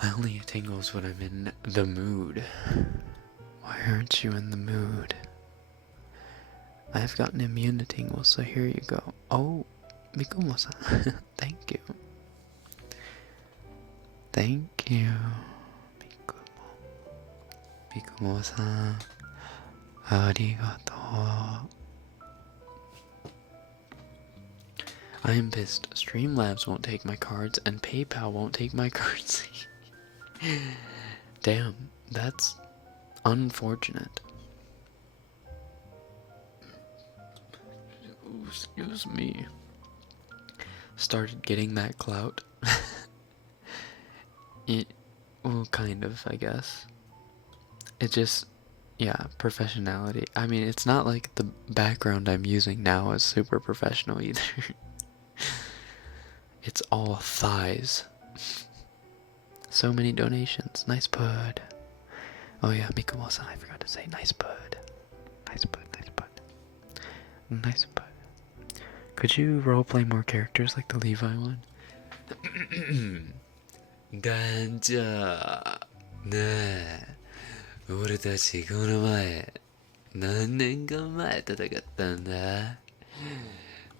I only get tingles when I'm in the mood. Why aren't you in the mood? I've gotten immune to tingles, so here you go. Oh, Mikumo-san. Thank you. Thank you, Mikumo-san. Arigato. I am pissed. Streamlabs won't take my cards, and PayPal won't take my cards. Damn, that's unfortunate. Ooh, excuse me. Started getting that clout. Well, kind of, I guess. It just, yeah, professionality. I mean, it's not like the background I'm using now is super professional either. It's all thighs. So many donations. Nice bud. Oh yeah, Mikumo-san, I forgot to say nice bud. Nice bud, nice bud. Nice bud. Could you roleplay more characters like the Levi one? 団長ねえ、俺たちこの前何年間前戦ったんだ。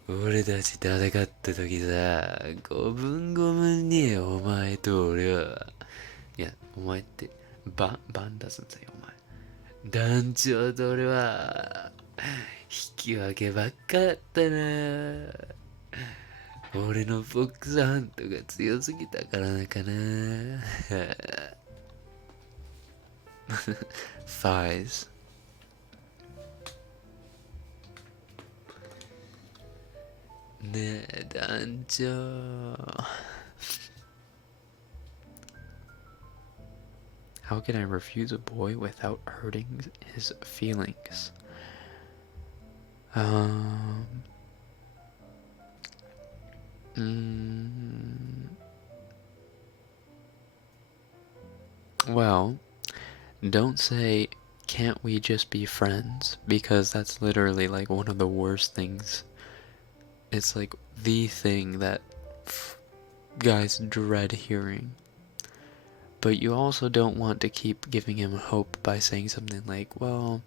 俺たち戦った時さ、五分五分にお前と俺は、いや、お前ってバンダスんだよ、お前。団長と俺は引き分けばっかだったな。俺のボックスハントが強すぎたからなかな。Thighs. Ne, Danjo. How can I refuse a boy without hurting his feelings? Well, don't say, can't we just be friends? Because that's literally like one of the worst things. It's like the thing that guys dread hearing. But you also don't want to keep giving him hope by saying something like, well,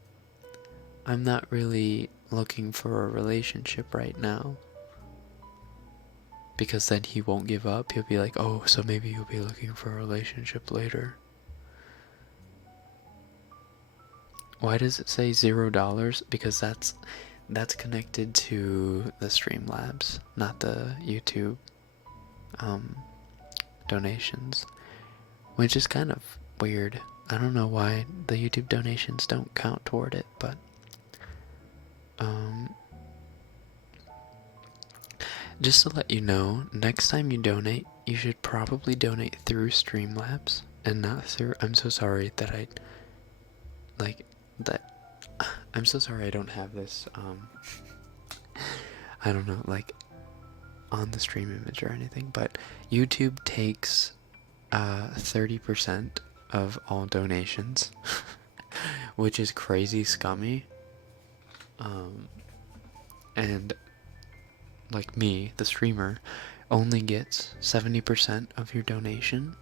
I'm not really looking for a relationship right now. Because then he won't give up. He'll be like, oh, so maybe you'll be looking for a relationship later. Why does it say $0? Because that's connected to the Streamlabs, not the YouTube donations, which is kind of weird. I don't know why the YouTube donations don't count toward it, but just to let you know, next time you donate, you should probably donate through Streamlabs and not through. I'm so sorry that I'm so sorry I don't have this I don't know, like on the stream image or anything, but YouTube takes 30% of all donations, which is crazy scummy. And like me, the streamer, only gets 70% of your donation,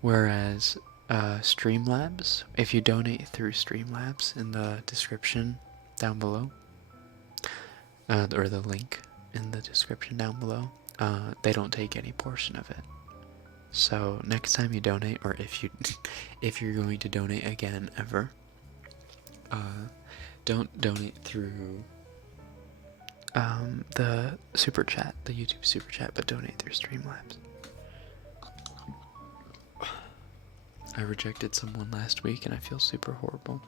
whereas Streamlabs, if you donate through Streamlabs in the description down below, or the link in the description down below, they don't take any portion of it. So next time you donate, or if you're going to donate again ever, don't donate through the super chat, the YouTube super chat, but donate through Streamlabs. I rejected someone last week and I feel super horrible.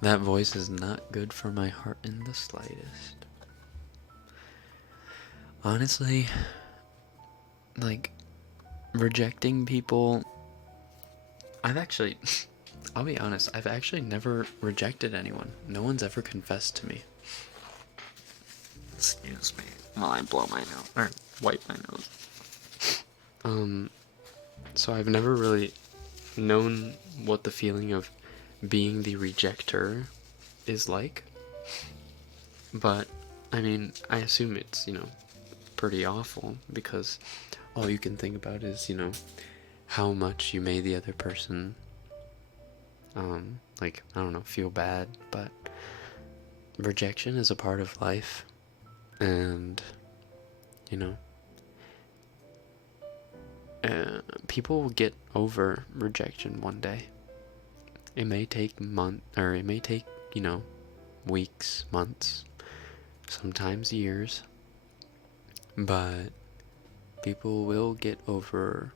That voice is not good for my heart in the slightest. Honestly, like, rejecting people, I'll be honest, I've actually never rejected anyone. No one's ever confessed to me. Excuse me while I blow my nose, or wipe my nose. So I've never really known what the feeling of being the rejecter is like. But, I mean, I assume it's, pretty awful, because all you can think about is, how much you made the other person, like, I don't know, feel bad. But rejection is a part of life, and, people will get over rejection one day. It may take weeks, months, sometimes years, but people will get over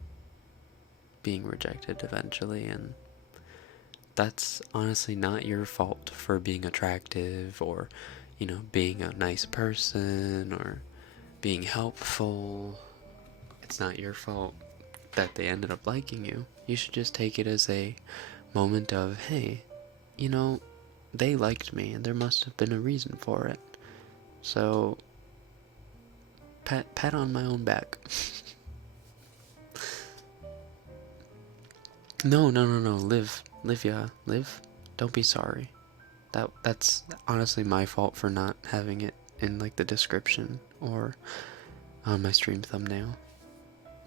being rejected eventually, and that's honestly not your fault for being attractive, or, being a nice person, or being helpful. It's not your fault that they ended up liking you. You should just take it as a moment of, hey, they liked me, and there must have been a reason for it. So, pat on my own back. No, live, yeah, live. Don't be sorry. That's honestly my fault for not having it in, like, the description, or on my stream thumbnail,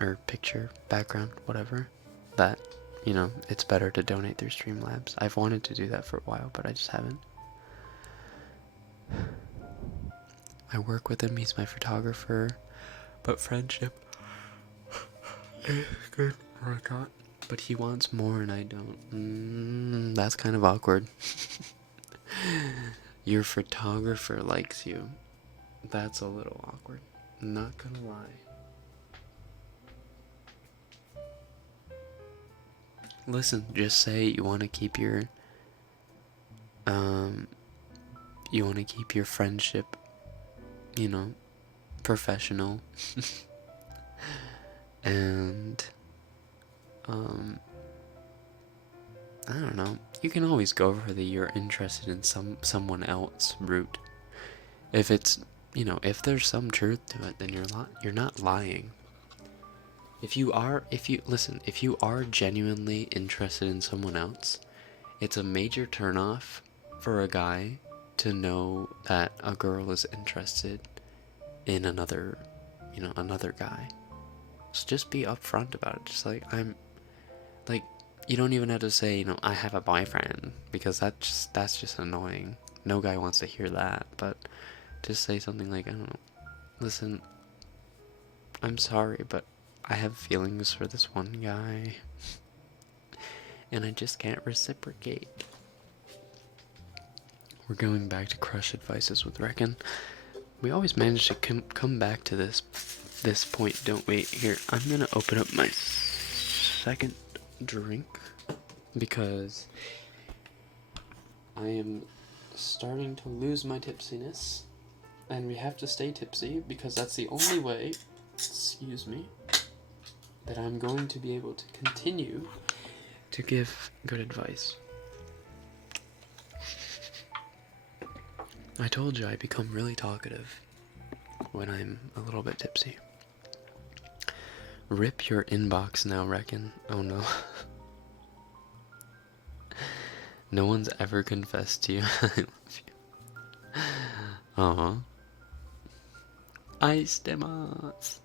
or picture, background, whatever. That, it's better to donate through Streamlabs. I've wanted to do that for a while, but I just haven't. I work with him, he's my photographer, but friendship is good for a cat. But he wants more and I don't. That's kind of awkward. Your photographer likes you. That's a little awkward. Not gonna lie. Listen, just say you want to keep your friendship, professional. And I don't know. You can always go for the you're interested in someone else route. If it's, if there's some truth to it, then you're not lying. If you are genuinely interested in someone else, it's a major turnoff for a guy to know that a girl is interested in another guy. So just be upfront about it. Just like, you don't even have to say, I have a boyfriend, because that's just annoying. No guy wants to hear that, but just say something like, I don't know, listen, I'm sorry, but I have feelings for this one guy, and I just can't reciprocate. We're going back to crush advices with Rekken. We always manage to come back to this point, don't we? Here, I'm gonna open up my second drink because I am starting to lose my tipsiness, and we have to stay tipsy because that's the only way, excuse me, that I'm going to be able to continue to give good advice. I told you I become really talkative when I'm a little bit tipsy. Rip your inbox now, Rekken. Oh no. No one's ever confessed to you. I love you. Aw. Ice demos.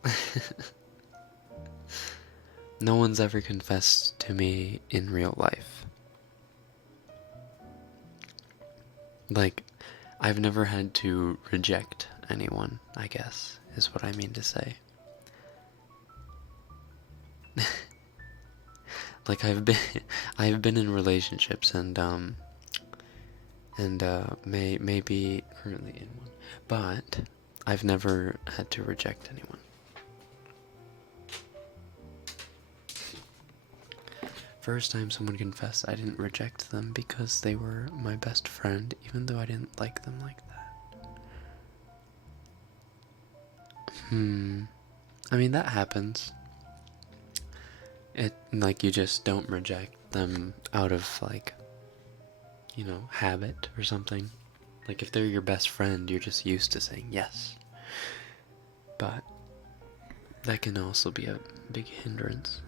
No one's ever confessed to me in real life. Like, I've never had to reject anyone, I guess, is what I mean to say. Like, I've been in relationships and may be currently in one, but I've never had to reject anyone. First time someone confessed, I didn't reject them because they were my best friend, even though I didn't like them like that. I mean, that happens. You just don't reject them out of, habit or something. Like, if they're your best friend, you're just used to saying yes. But that can also be a big hindrance.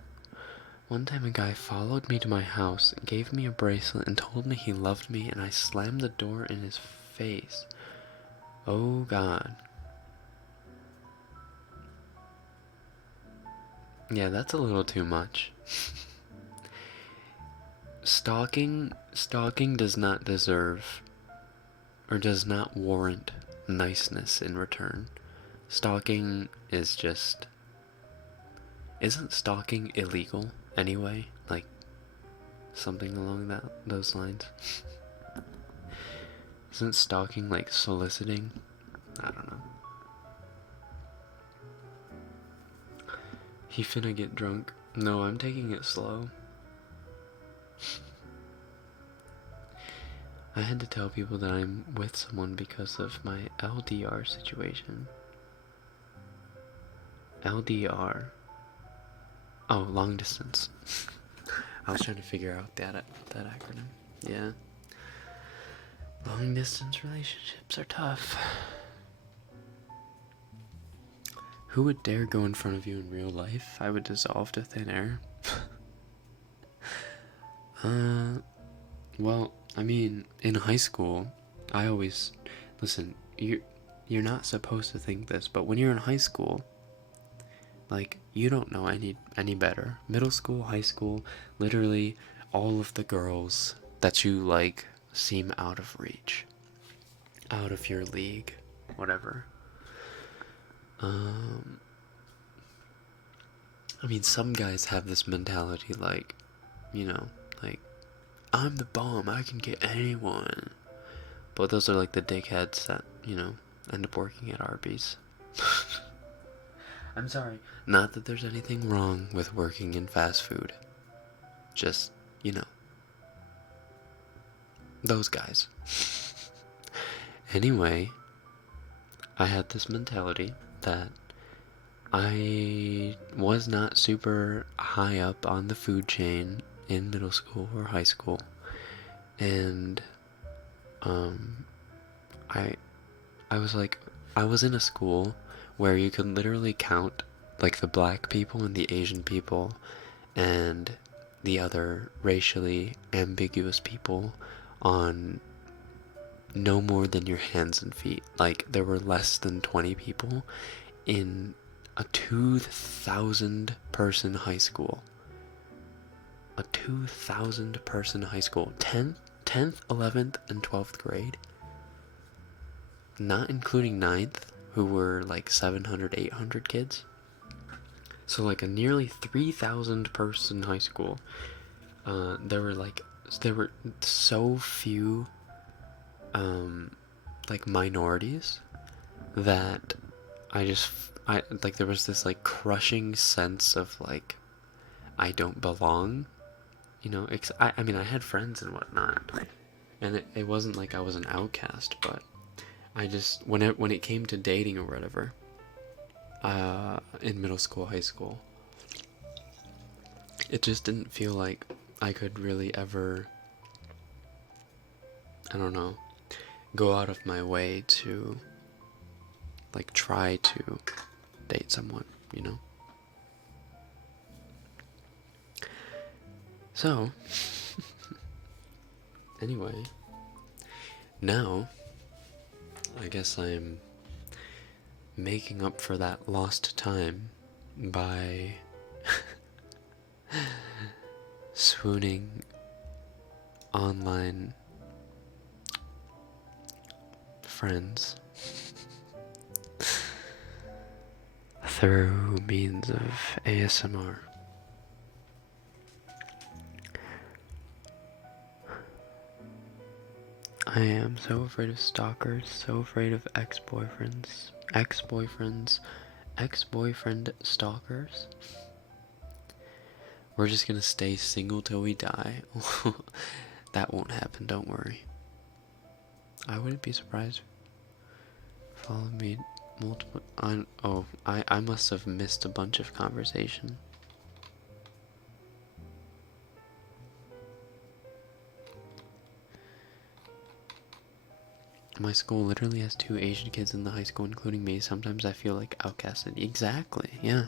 One time a guy followed me to my house, gave me a bracelet, and told me he loved me, and I slammed the door in his face. Oh God. Yeah, that's a little too much. Stalking does not deserve, or does not warrant, niceness in return. Stalking is just... Isn't stalking illegal anyway? Like, something along those lines? Isn't stalking like soliciting? I don't know. He finna get drunk. No, I'm taking it slow. I had to tell people that I'm with someone because of my LDR situation. LDR. Oh, long distance. I was trying to figure out that acronym. Yeah. Long distance relationships are tough. Who would dare go in front of you in real life? I would dissolve to thin air. Well, I mean, in high school, I always... Listen, you're not supposed to think this, but when you're in high school, like, you don't know any better. Middle school, high school, literally all of the girls that you like seem out of reach. Out of your league. Whatever. I mean, some guys have this mentality like, I'm the bomb, I can get anyone. But those are like the dickheads that, end up working at Arby's. I'm sorry. Not that there's anything wrong with working in fast food. Just, those guys. Anyway, I had this mentality that I was not super high up on the food chain in middle school or high school, and I I was like, I was in a school where you could literally count like the black people and the Asian people and the other racially ambiguous people on no more than your hands and feet. Like, there were less than 20 people in a 2,000 person high school. A 2,000 person high school. 10th, 11th, and 12th grade. Not including 9th, who were like 700, 800 kids. So like a nearly 3,000 person high school. There were so few like minorities that I like, there was this like crushing sense of like I don't belong, you know. I mean, I had friends and whatnot, and it wasn't like I was an outcast, but I just, when it came to dating or whatever, in middle school, high school, it just didn't feel like I could really ever, I don't know, go out of my way to like try to date someone, you know? So, anyway, now I guess I'm making up for that lost time by swooning online friends through means of ASMR. I am so afraid of stalkers, so afraid of ex-boyfriend stalkers. We're just gonna stay single till we die. That won't happen, don't worry. I wouldn't be surprised. Follow me multiple. I must have missed a bunch of conversation. My school literally has 2 Asian kids in the high school, including me. Sometimes I feel like outcasted. Exactly, yeah.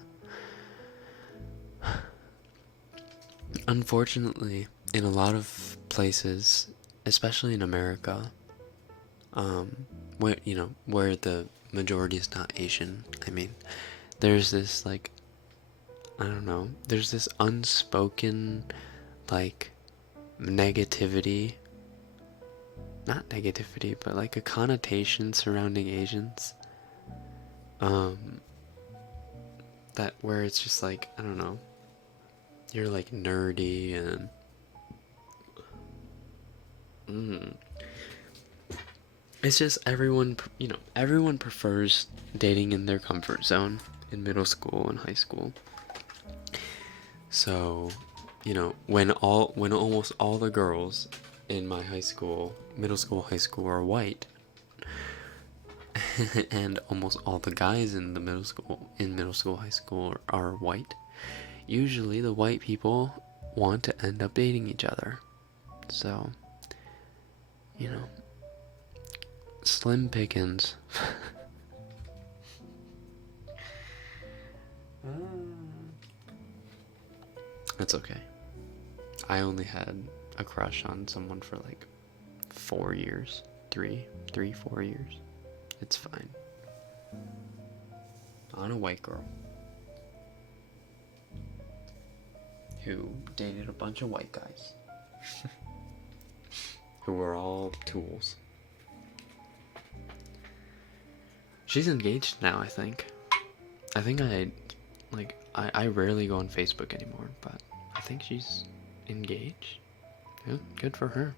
Unfortunately, in a lot of places, especially in America, where the majority is not Asian, I mean, there's this like, I don't know, there's this unspoken like negativity, not negativity, but like a connotation surrounding Asians, that where it's just like, I don't know, you're like nerdy and it's just everyone prefers dating in their comfort zone in middle school and high school. So, when almost all the girls in my middle school, high school are white, and almost all the guys in the middle school, high school are white. Usually the white people want to end up dating each other. So, slim pickings. That's okay. I only had a crush on someone for like 4 years. 4 years. It's fine. On a white girl who dated a bunch of white guys who were all tools. She's engaged now, I think. I rarely go on Facebook anymore, but I think she's engaged. Yeah, good for her.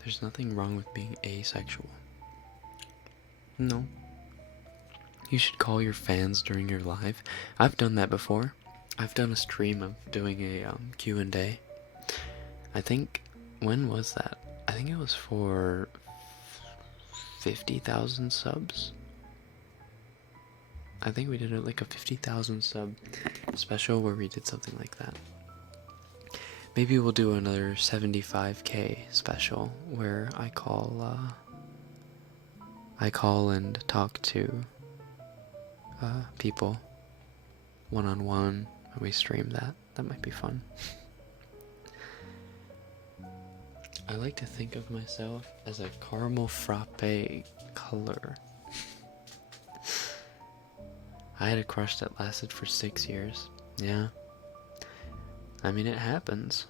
There's nothing wrong with being asexual. No. You should call your fans during your live. I've done that before. I've done a stream of doing a Q&A. I think, when was that? I think it was for 50,000 subs. I think we did like a 50,000 sub special where we did something like that. Maybe we'll do another 75k special where I call and talk to people one-on-one and we stream that. That might be fun. I like to think of myself as a caramel frappe color. I had a crush that lasted for 6 years. Yeah. I mean, it happens.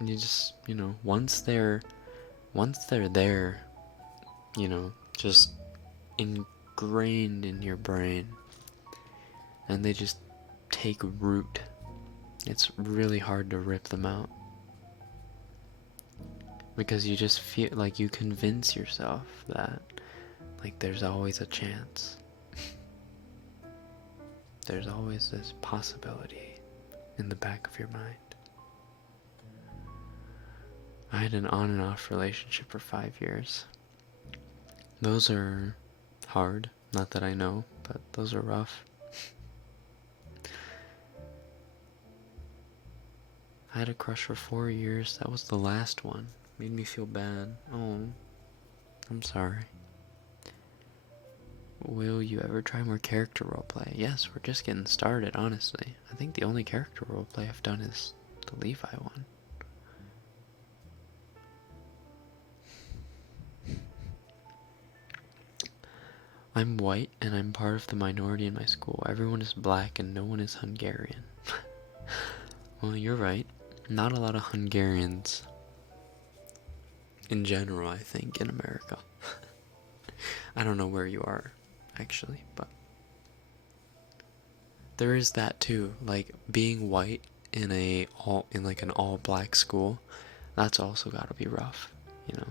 And you just, you know, once they're there, you know, just ingrained in your brain, and they just take root, it's really hard to rip them out. Because you just feel like you convince yourself that, like, there's always a chance. There's always this possibility in the back of your mind. I had an on and off relationship for 5 years. Those are hard, not that I know, but those are rough. I had a crush for 4 years. That was the last one. Made me feel bad. Oh, I'm sorry. Will you ever try more character roleplay? Yes, we're just getting started, honestly. I think the only character roleplay I've done is the Levi one. I'm white and I'm part of the minority in my school. Everyone is black and no one is Hungarian. Well, you're right. Not a lot of Hungarians in general, I think, in America. I don't know where you are, actually, but there is that too. Like, being white in an all black school, that's also gotta be rough, you know.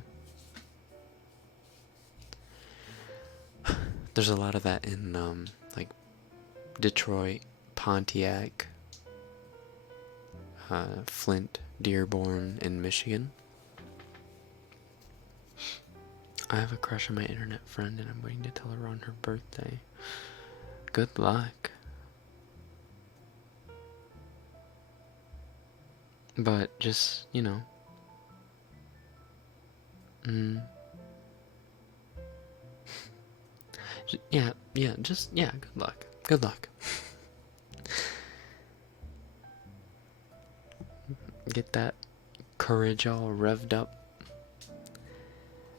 There's a lot of that in like Detroit, Pontiac, Flint, Dearborn, and Michigan. I have a crush on my internet friend and I'm waiting to tell her on her birthday. Good luck. But just, you know. Yeah, good luck. Good luck. Get that courage all revved up.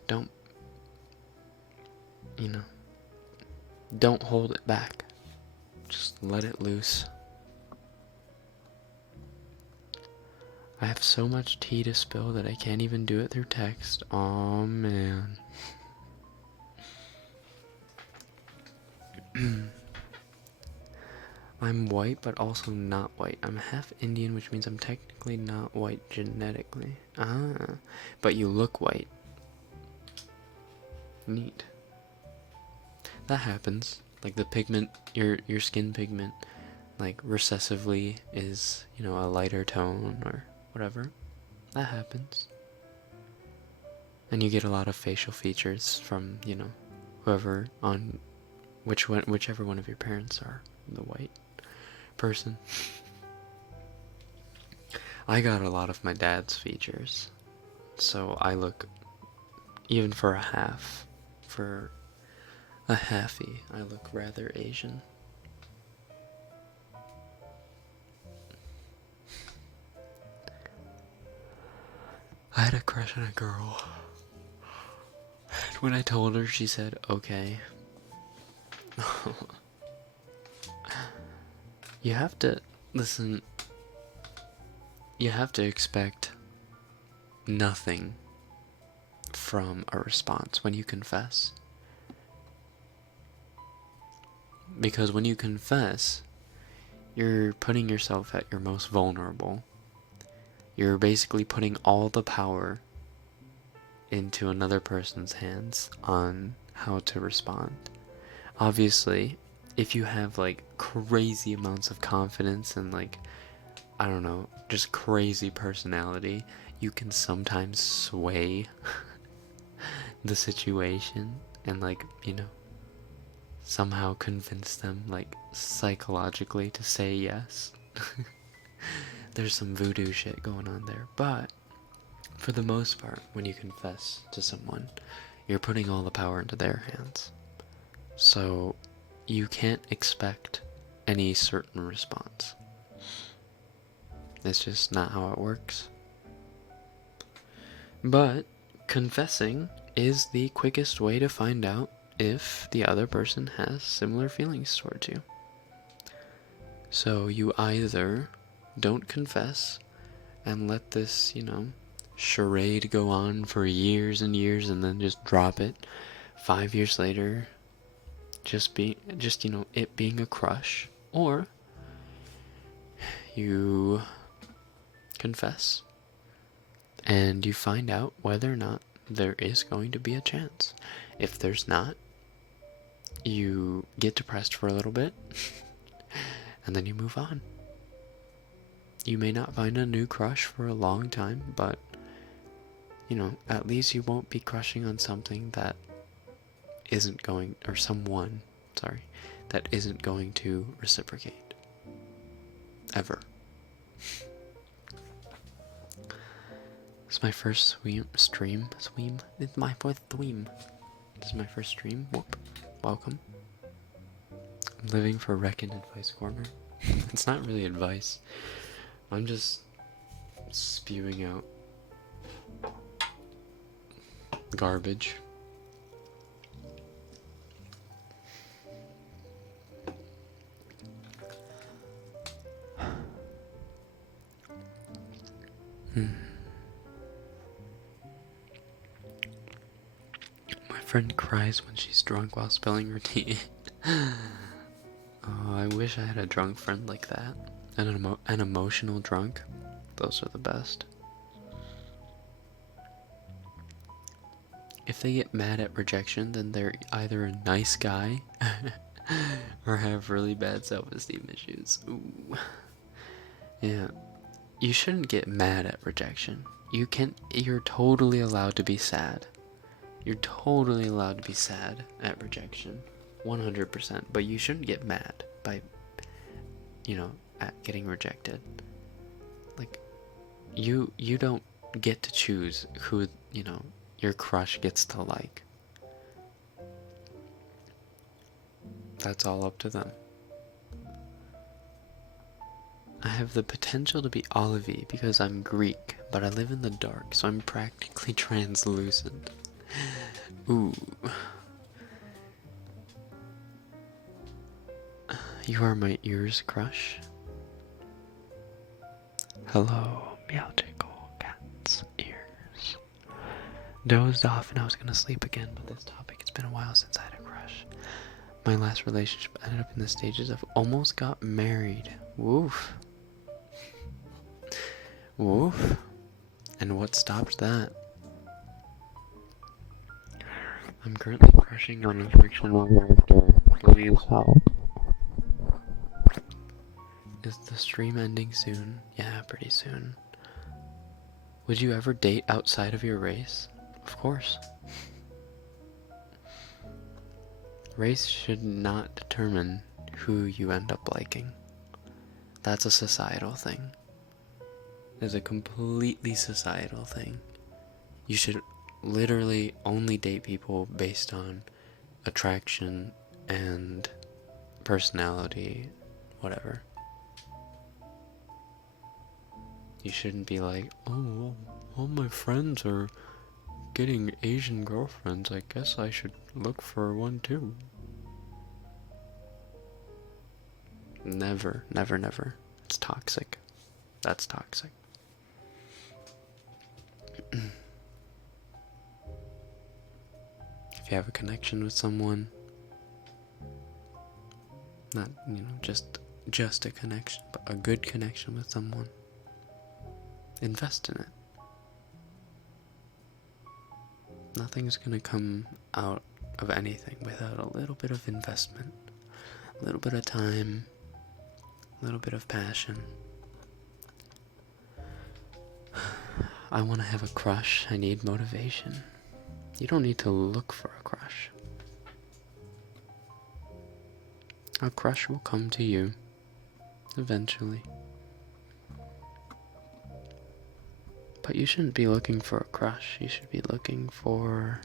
Don't, you know, don't hold it back. Just let it loose. I have so much tea to spill that I can't even do it through text. Aw, man. I'm white, but also not white. I'm half Indian, which means I'm technically not white genetically. Ah, but you look white. Neat. That happens. Like the pigment, your skin pigment, like recessively is, you know, a lighter tone or whatever. That happens. And you get a lot of facial features from, you know, whoever on whichever one of your parents are the white person. I got a lot of my dad's features, so I look, even for a halfie, I look rather Asian. I had a crush on a girl. When I told her, she said, okay. You have to, listen, you have to expect nothing from a response when you confess. Because when you confess, you're putting yourself at your most vulnerable. You're basically putting all the power into another person's hands on how to respond. Obviously, if you have like crazy amounts of confidence and like, I don't know, just crazy personality, you can sometimes sway the situation and, like, you know, somehow convince them, like, psychologically to say yes. There's some voodoo shit going on there, but for the most part, when you confess to someone, you're putting all the power into their hands. So you can't expect any certain response. It's just not how it works. But confessing is the quickest way to find out if the other person has similar feelings towards you. So you either don't confess and let this, you know, charade go on for years and years and then just drop it 5 years later, just you know, it being a crush, or you confess and you find out whether or not there is going to be a chance. If there's not, you get depressed for a little bit and then you move on. You may not find a new crush for a long time, but you know, at least you won't be crushing on something that isn't going, or someone, sorry, that isn't going to reciprocate. Ever. It's my first stream. It's my first stream. This is my first stream. Whoop. Welcome. I'm living for Rekken Advice Corner. It's not really advice. I'm just spewing out garbage. My friend cries when she's drunk while spilling her tea. Oh, I wish I had a drunk friend like that. An emotional drunk. Those are the best. If they get mad at rejection, then they're either a nice guy or have really bad self-esteem issues. Ooh. Yeah. You shouldn't get mad at rejection. You're totally allowed to be sad. You're totally allowed to be sad at rejection. 100%. But you shouldn't get mad by, you know, at getting rejected. Like, you don't get to choose who, you know, your crush gets to like. That's all up to them. I have the potential to be olivey because I'm Greek, but I live in the dark, so I'm practically translucent. Ooh. You are my ears crush. Hello, meow tickle, cat's ears. Dozed off and I was gonna sleep again, but this topic, it's been a while since I had a crush. My last relationship ended up in the stages of almost got married. Woof. Woof. And what stopped that? I'm currently crushing on a fictional character. Please help. Is the stream ending soon? Yeah, pretty soon. Would you ever date outside of your race? Of course. Race should not determine who you end up liking. That's a societal thing. It's a completely societal thing. You should literally only date people based on attraction and personality, whatever. You shouldn't be like, oh, all my friends are getting Asian girlfriends, I guess I should look for one too. Never, never, never. It's toxic. That's toxic. If you have a connection with someone, not, you know, just a connection, but a good connection with someone, invest in it. Nothing's gonna come out of anything without a little bit of investment, a little bit of time, a little bit of passion. I want to have a crush, I need motivation. You don't need to look for a crush. A crush will come to you eventually. But you shouldn't be looking for a crush. You should be looking for,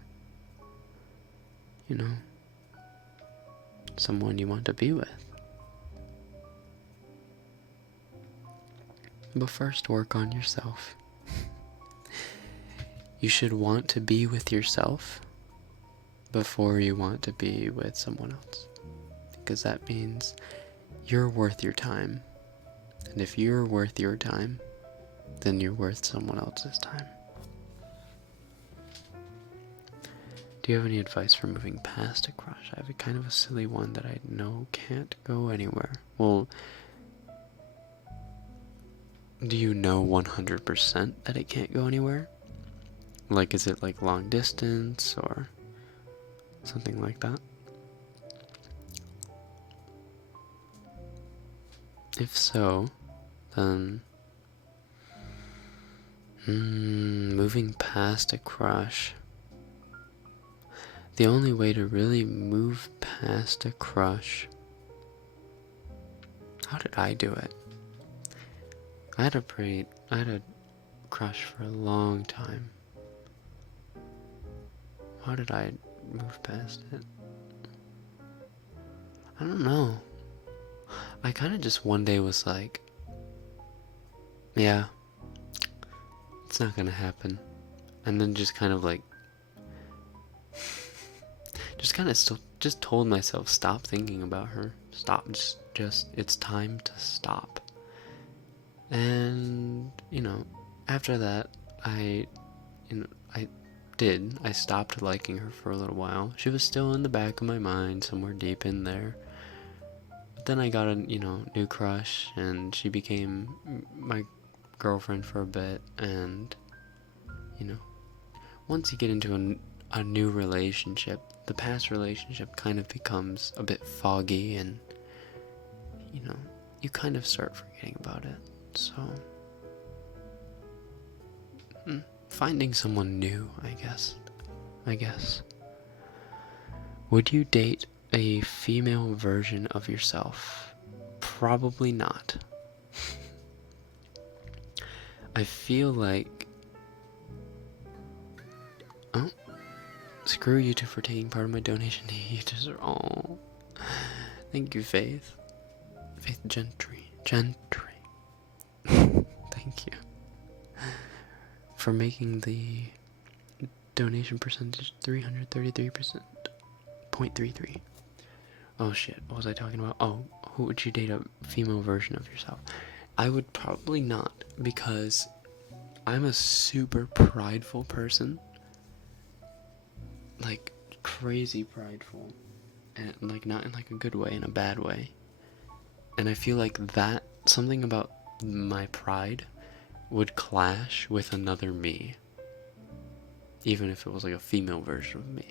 you know, someone you want to be with. But first, work on yourself. You should want to be with yourself before you want to be with someone else. Because that means you're worth your time. And if you're worth your time, then you're worth someone else's time. Do you have any advice for moving past a crush? I have a kind of a silly one that I know can't go anywhere. Well, do you know 100% that it can't go anywhere? Like, is it like long distance or something like that? If so, then moving past a crush. The only way to really move past a crush. How did I do it? I had a crush for a long time. How did I move past it? I don't know. I kind of just one day was like, yeah, it's not gonna happen. And then just kind of like, just told myself, stop thinking about her. Stop, just, it's time to stop. And, after that, I stopped liking her for a little while. She was still in the back of my mind, somewhere deep in there. But then I got a, new crush, and she became my girlfriend for a bit, and, once you get into a new relationship, the past relationship kind of becomes a bit foggy, and, you kind of start forgetting about it. So, finding someone new, I guess. Would you date a female version of yourself? Probably not. I feel like... Oh, screw you two for taking part of my donation to YouTubers. Oh, thank you, Faith. Faith Gentry. Thank you for making the donation percentage 333%.33. Oh shit, what was I talking about? Oh, who would you date a female version of yourself? I would probably not, because I'm a super prideful person. Like, crazy prideful. And like, not in like a good way, in a bad way. And I feel like that, something about my pride would clash with another me. Even if it was like a female version of me.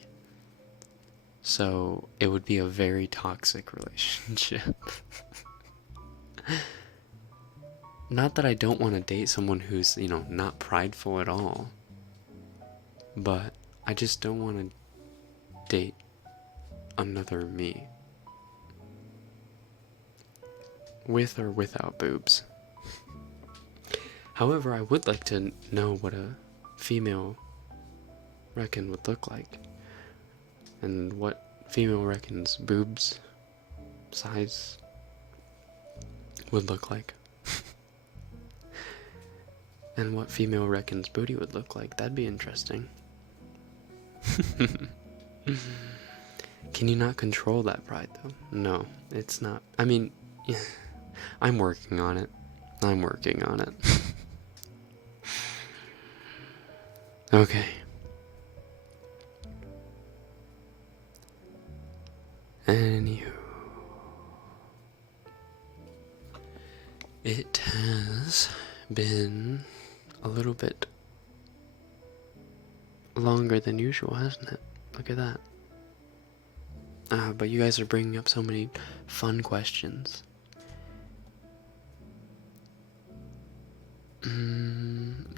So it would be a very toxic relationship. Not that I don't want to date someone who's, not prideful at all. But I just don't want to date another me. With or without boobs. However, I would like to know what a female Rekken would look like. And what female Rekken's boobs size would look like. And what female Rekken's booty would look like. That'd be interesting. Can you not control that pride, though? No, it's not. I mean, I'm working on it. Okay. Anywho. It has been a little bit longer than usual, hasn't it? Look at that. But you guys are bringing up so many fun questions.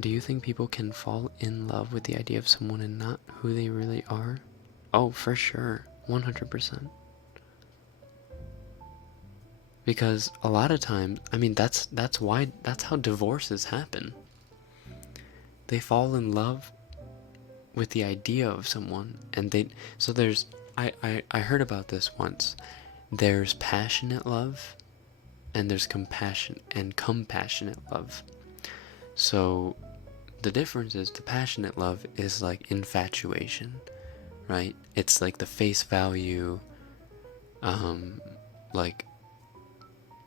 Do you think people can fall in love with the idea of someone and not who they really are? Oh, for sure. 100%. Because a lot of times, I mean, that's how divorces happen. They fall in love with the idea of someone, and I heard about this once. There's passionate love, and there's compassionate love. So the difference is the passionate love is like infatuation, right? It's like the face value, like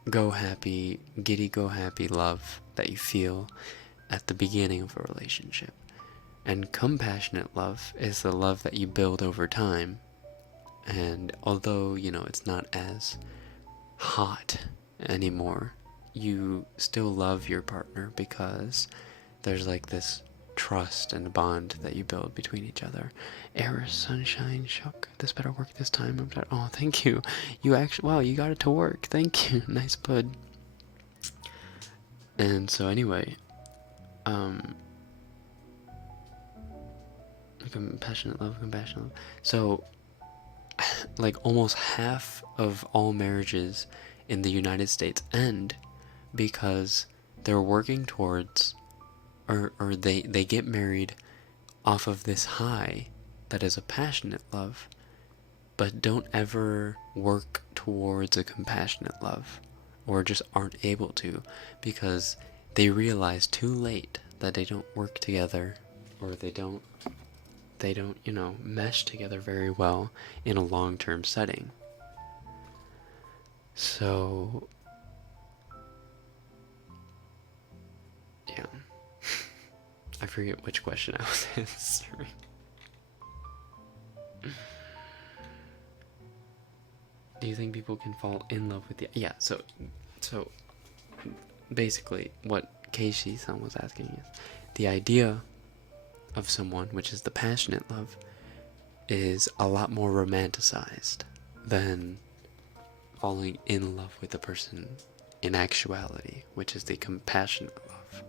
go happy, giddy go happy love that you feel at the beginning of a relationship. And compassionate love is the love that you build over time. And although, it's not as hot anymore, you still love your partner because there's like this trust and bond that you build between each other. Eris, sunshine, shuck. This better work this time. Oh, thank you. You actually, wow, you got it to work. Thank you. Nice bud. And so anyway, compassionate love. So, like almost half of all marriages in the United States end because they're working towards, or they get married off of this high that is a passionate love, but don't ever work towards a compassionate love, or just aren't able to because they realize too late that they don't work together, or they don't mesh together very well in a long-term setting. So yeah. I forget which question I was answering. Do you think people can fall in love with the... Yeah, so basically what Keishi-san was asking is the idea of someone, which is the passionate love, is a lot more romanticized than falling in love with a person in actuality, which is the compassionate love.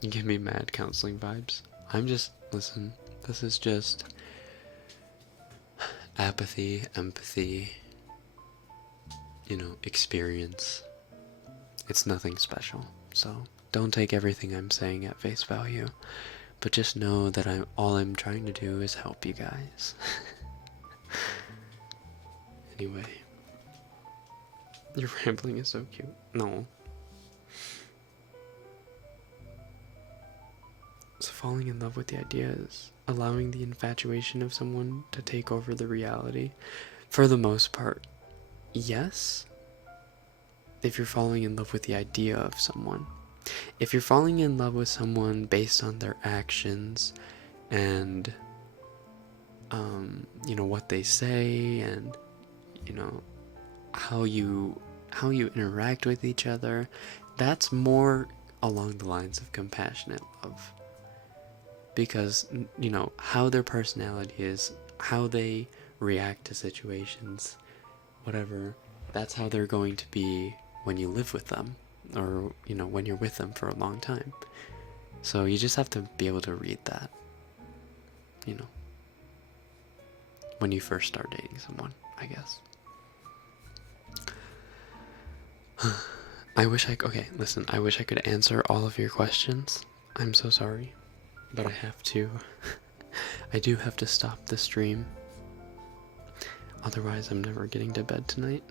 You give me mad counseling vibes. Listen, this is just apathy, empathy, experience. It's nothing special, so don't take everything I'm saying at face value, but just know that all I'm trying to do is help you guys. Anyway, your rambling is so cute. No. So falling in love with the idea is allowing the infatuation of someone to take over the reality. For the most part, yes. If you're falling in love with the idea of someone. If you're falling in love with someone based on their actions and what they say, and how you interact with each other, that's more along the lines of compassionate love. Because how their personality is, how they react to situations, whatever, that's how they're going to be when you live with them, or when you're with them for a long time. So you just have to be able to read that, when you first start dating someone, I guess. I wish I could answer all of your questions. I'm so sorry, but I do have to stop the stream. Otherwise, I'm never getting to bed tonight.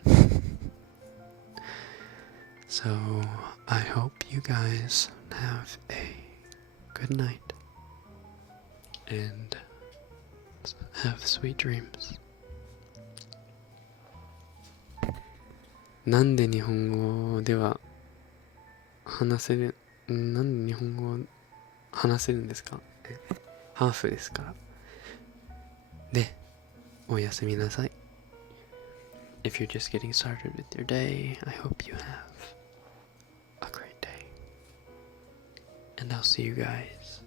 So, I hope you guys have a good night and have sweet dreams. なんで日本語では話せる、なんで日本語話せるんですか？ハーフですから。で、おやすみなさい。If you're just getting started with your day, I hope you have a great day. And I'll see you guys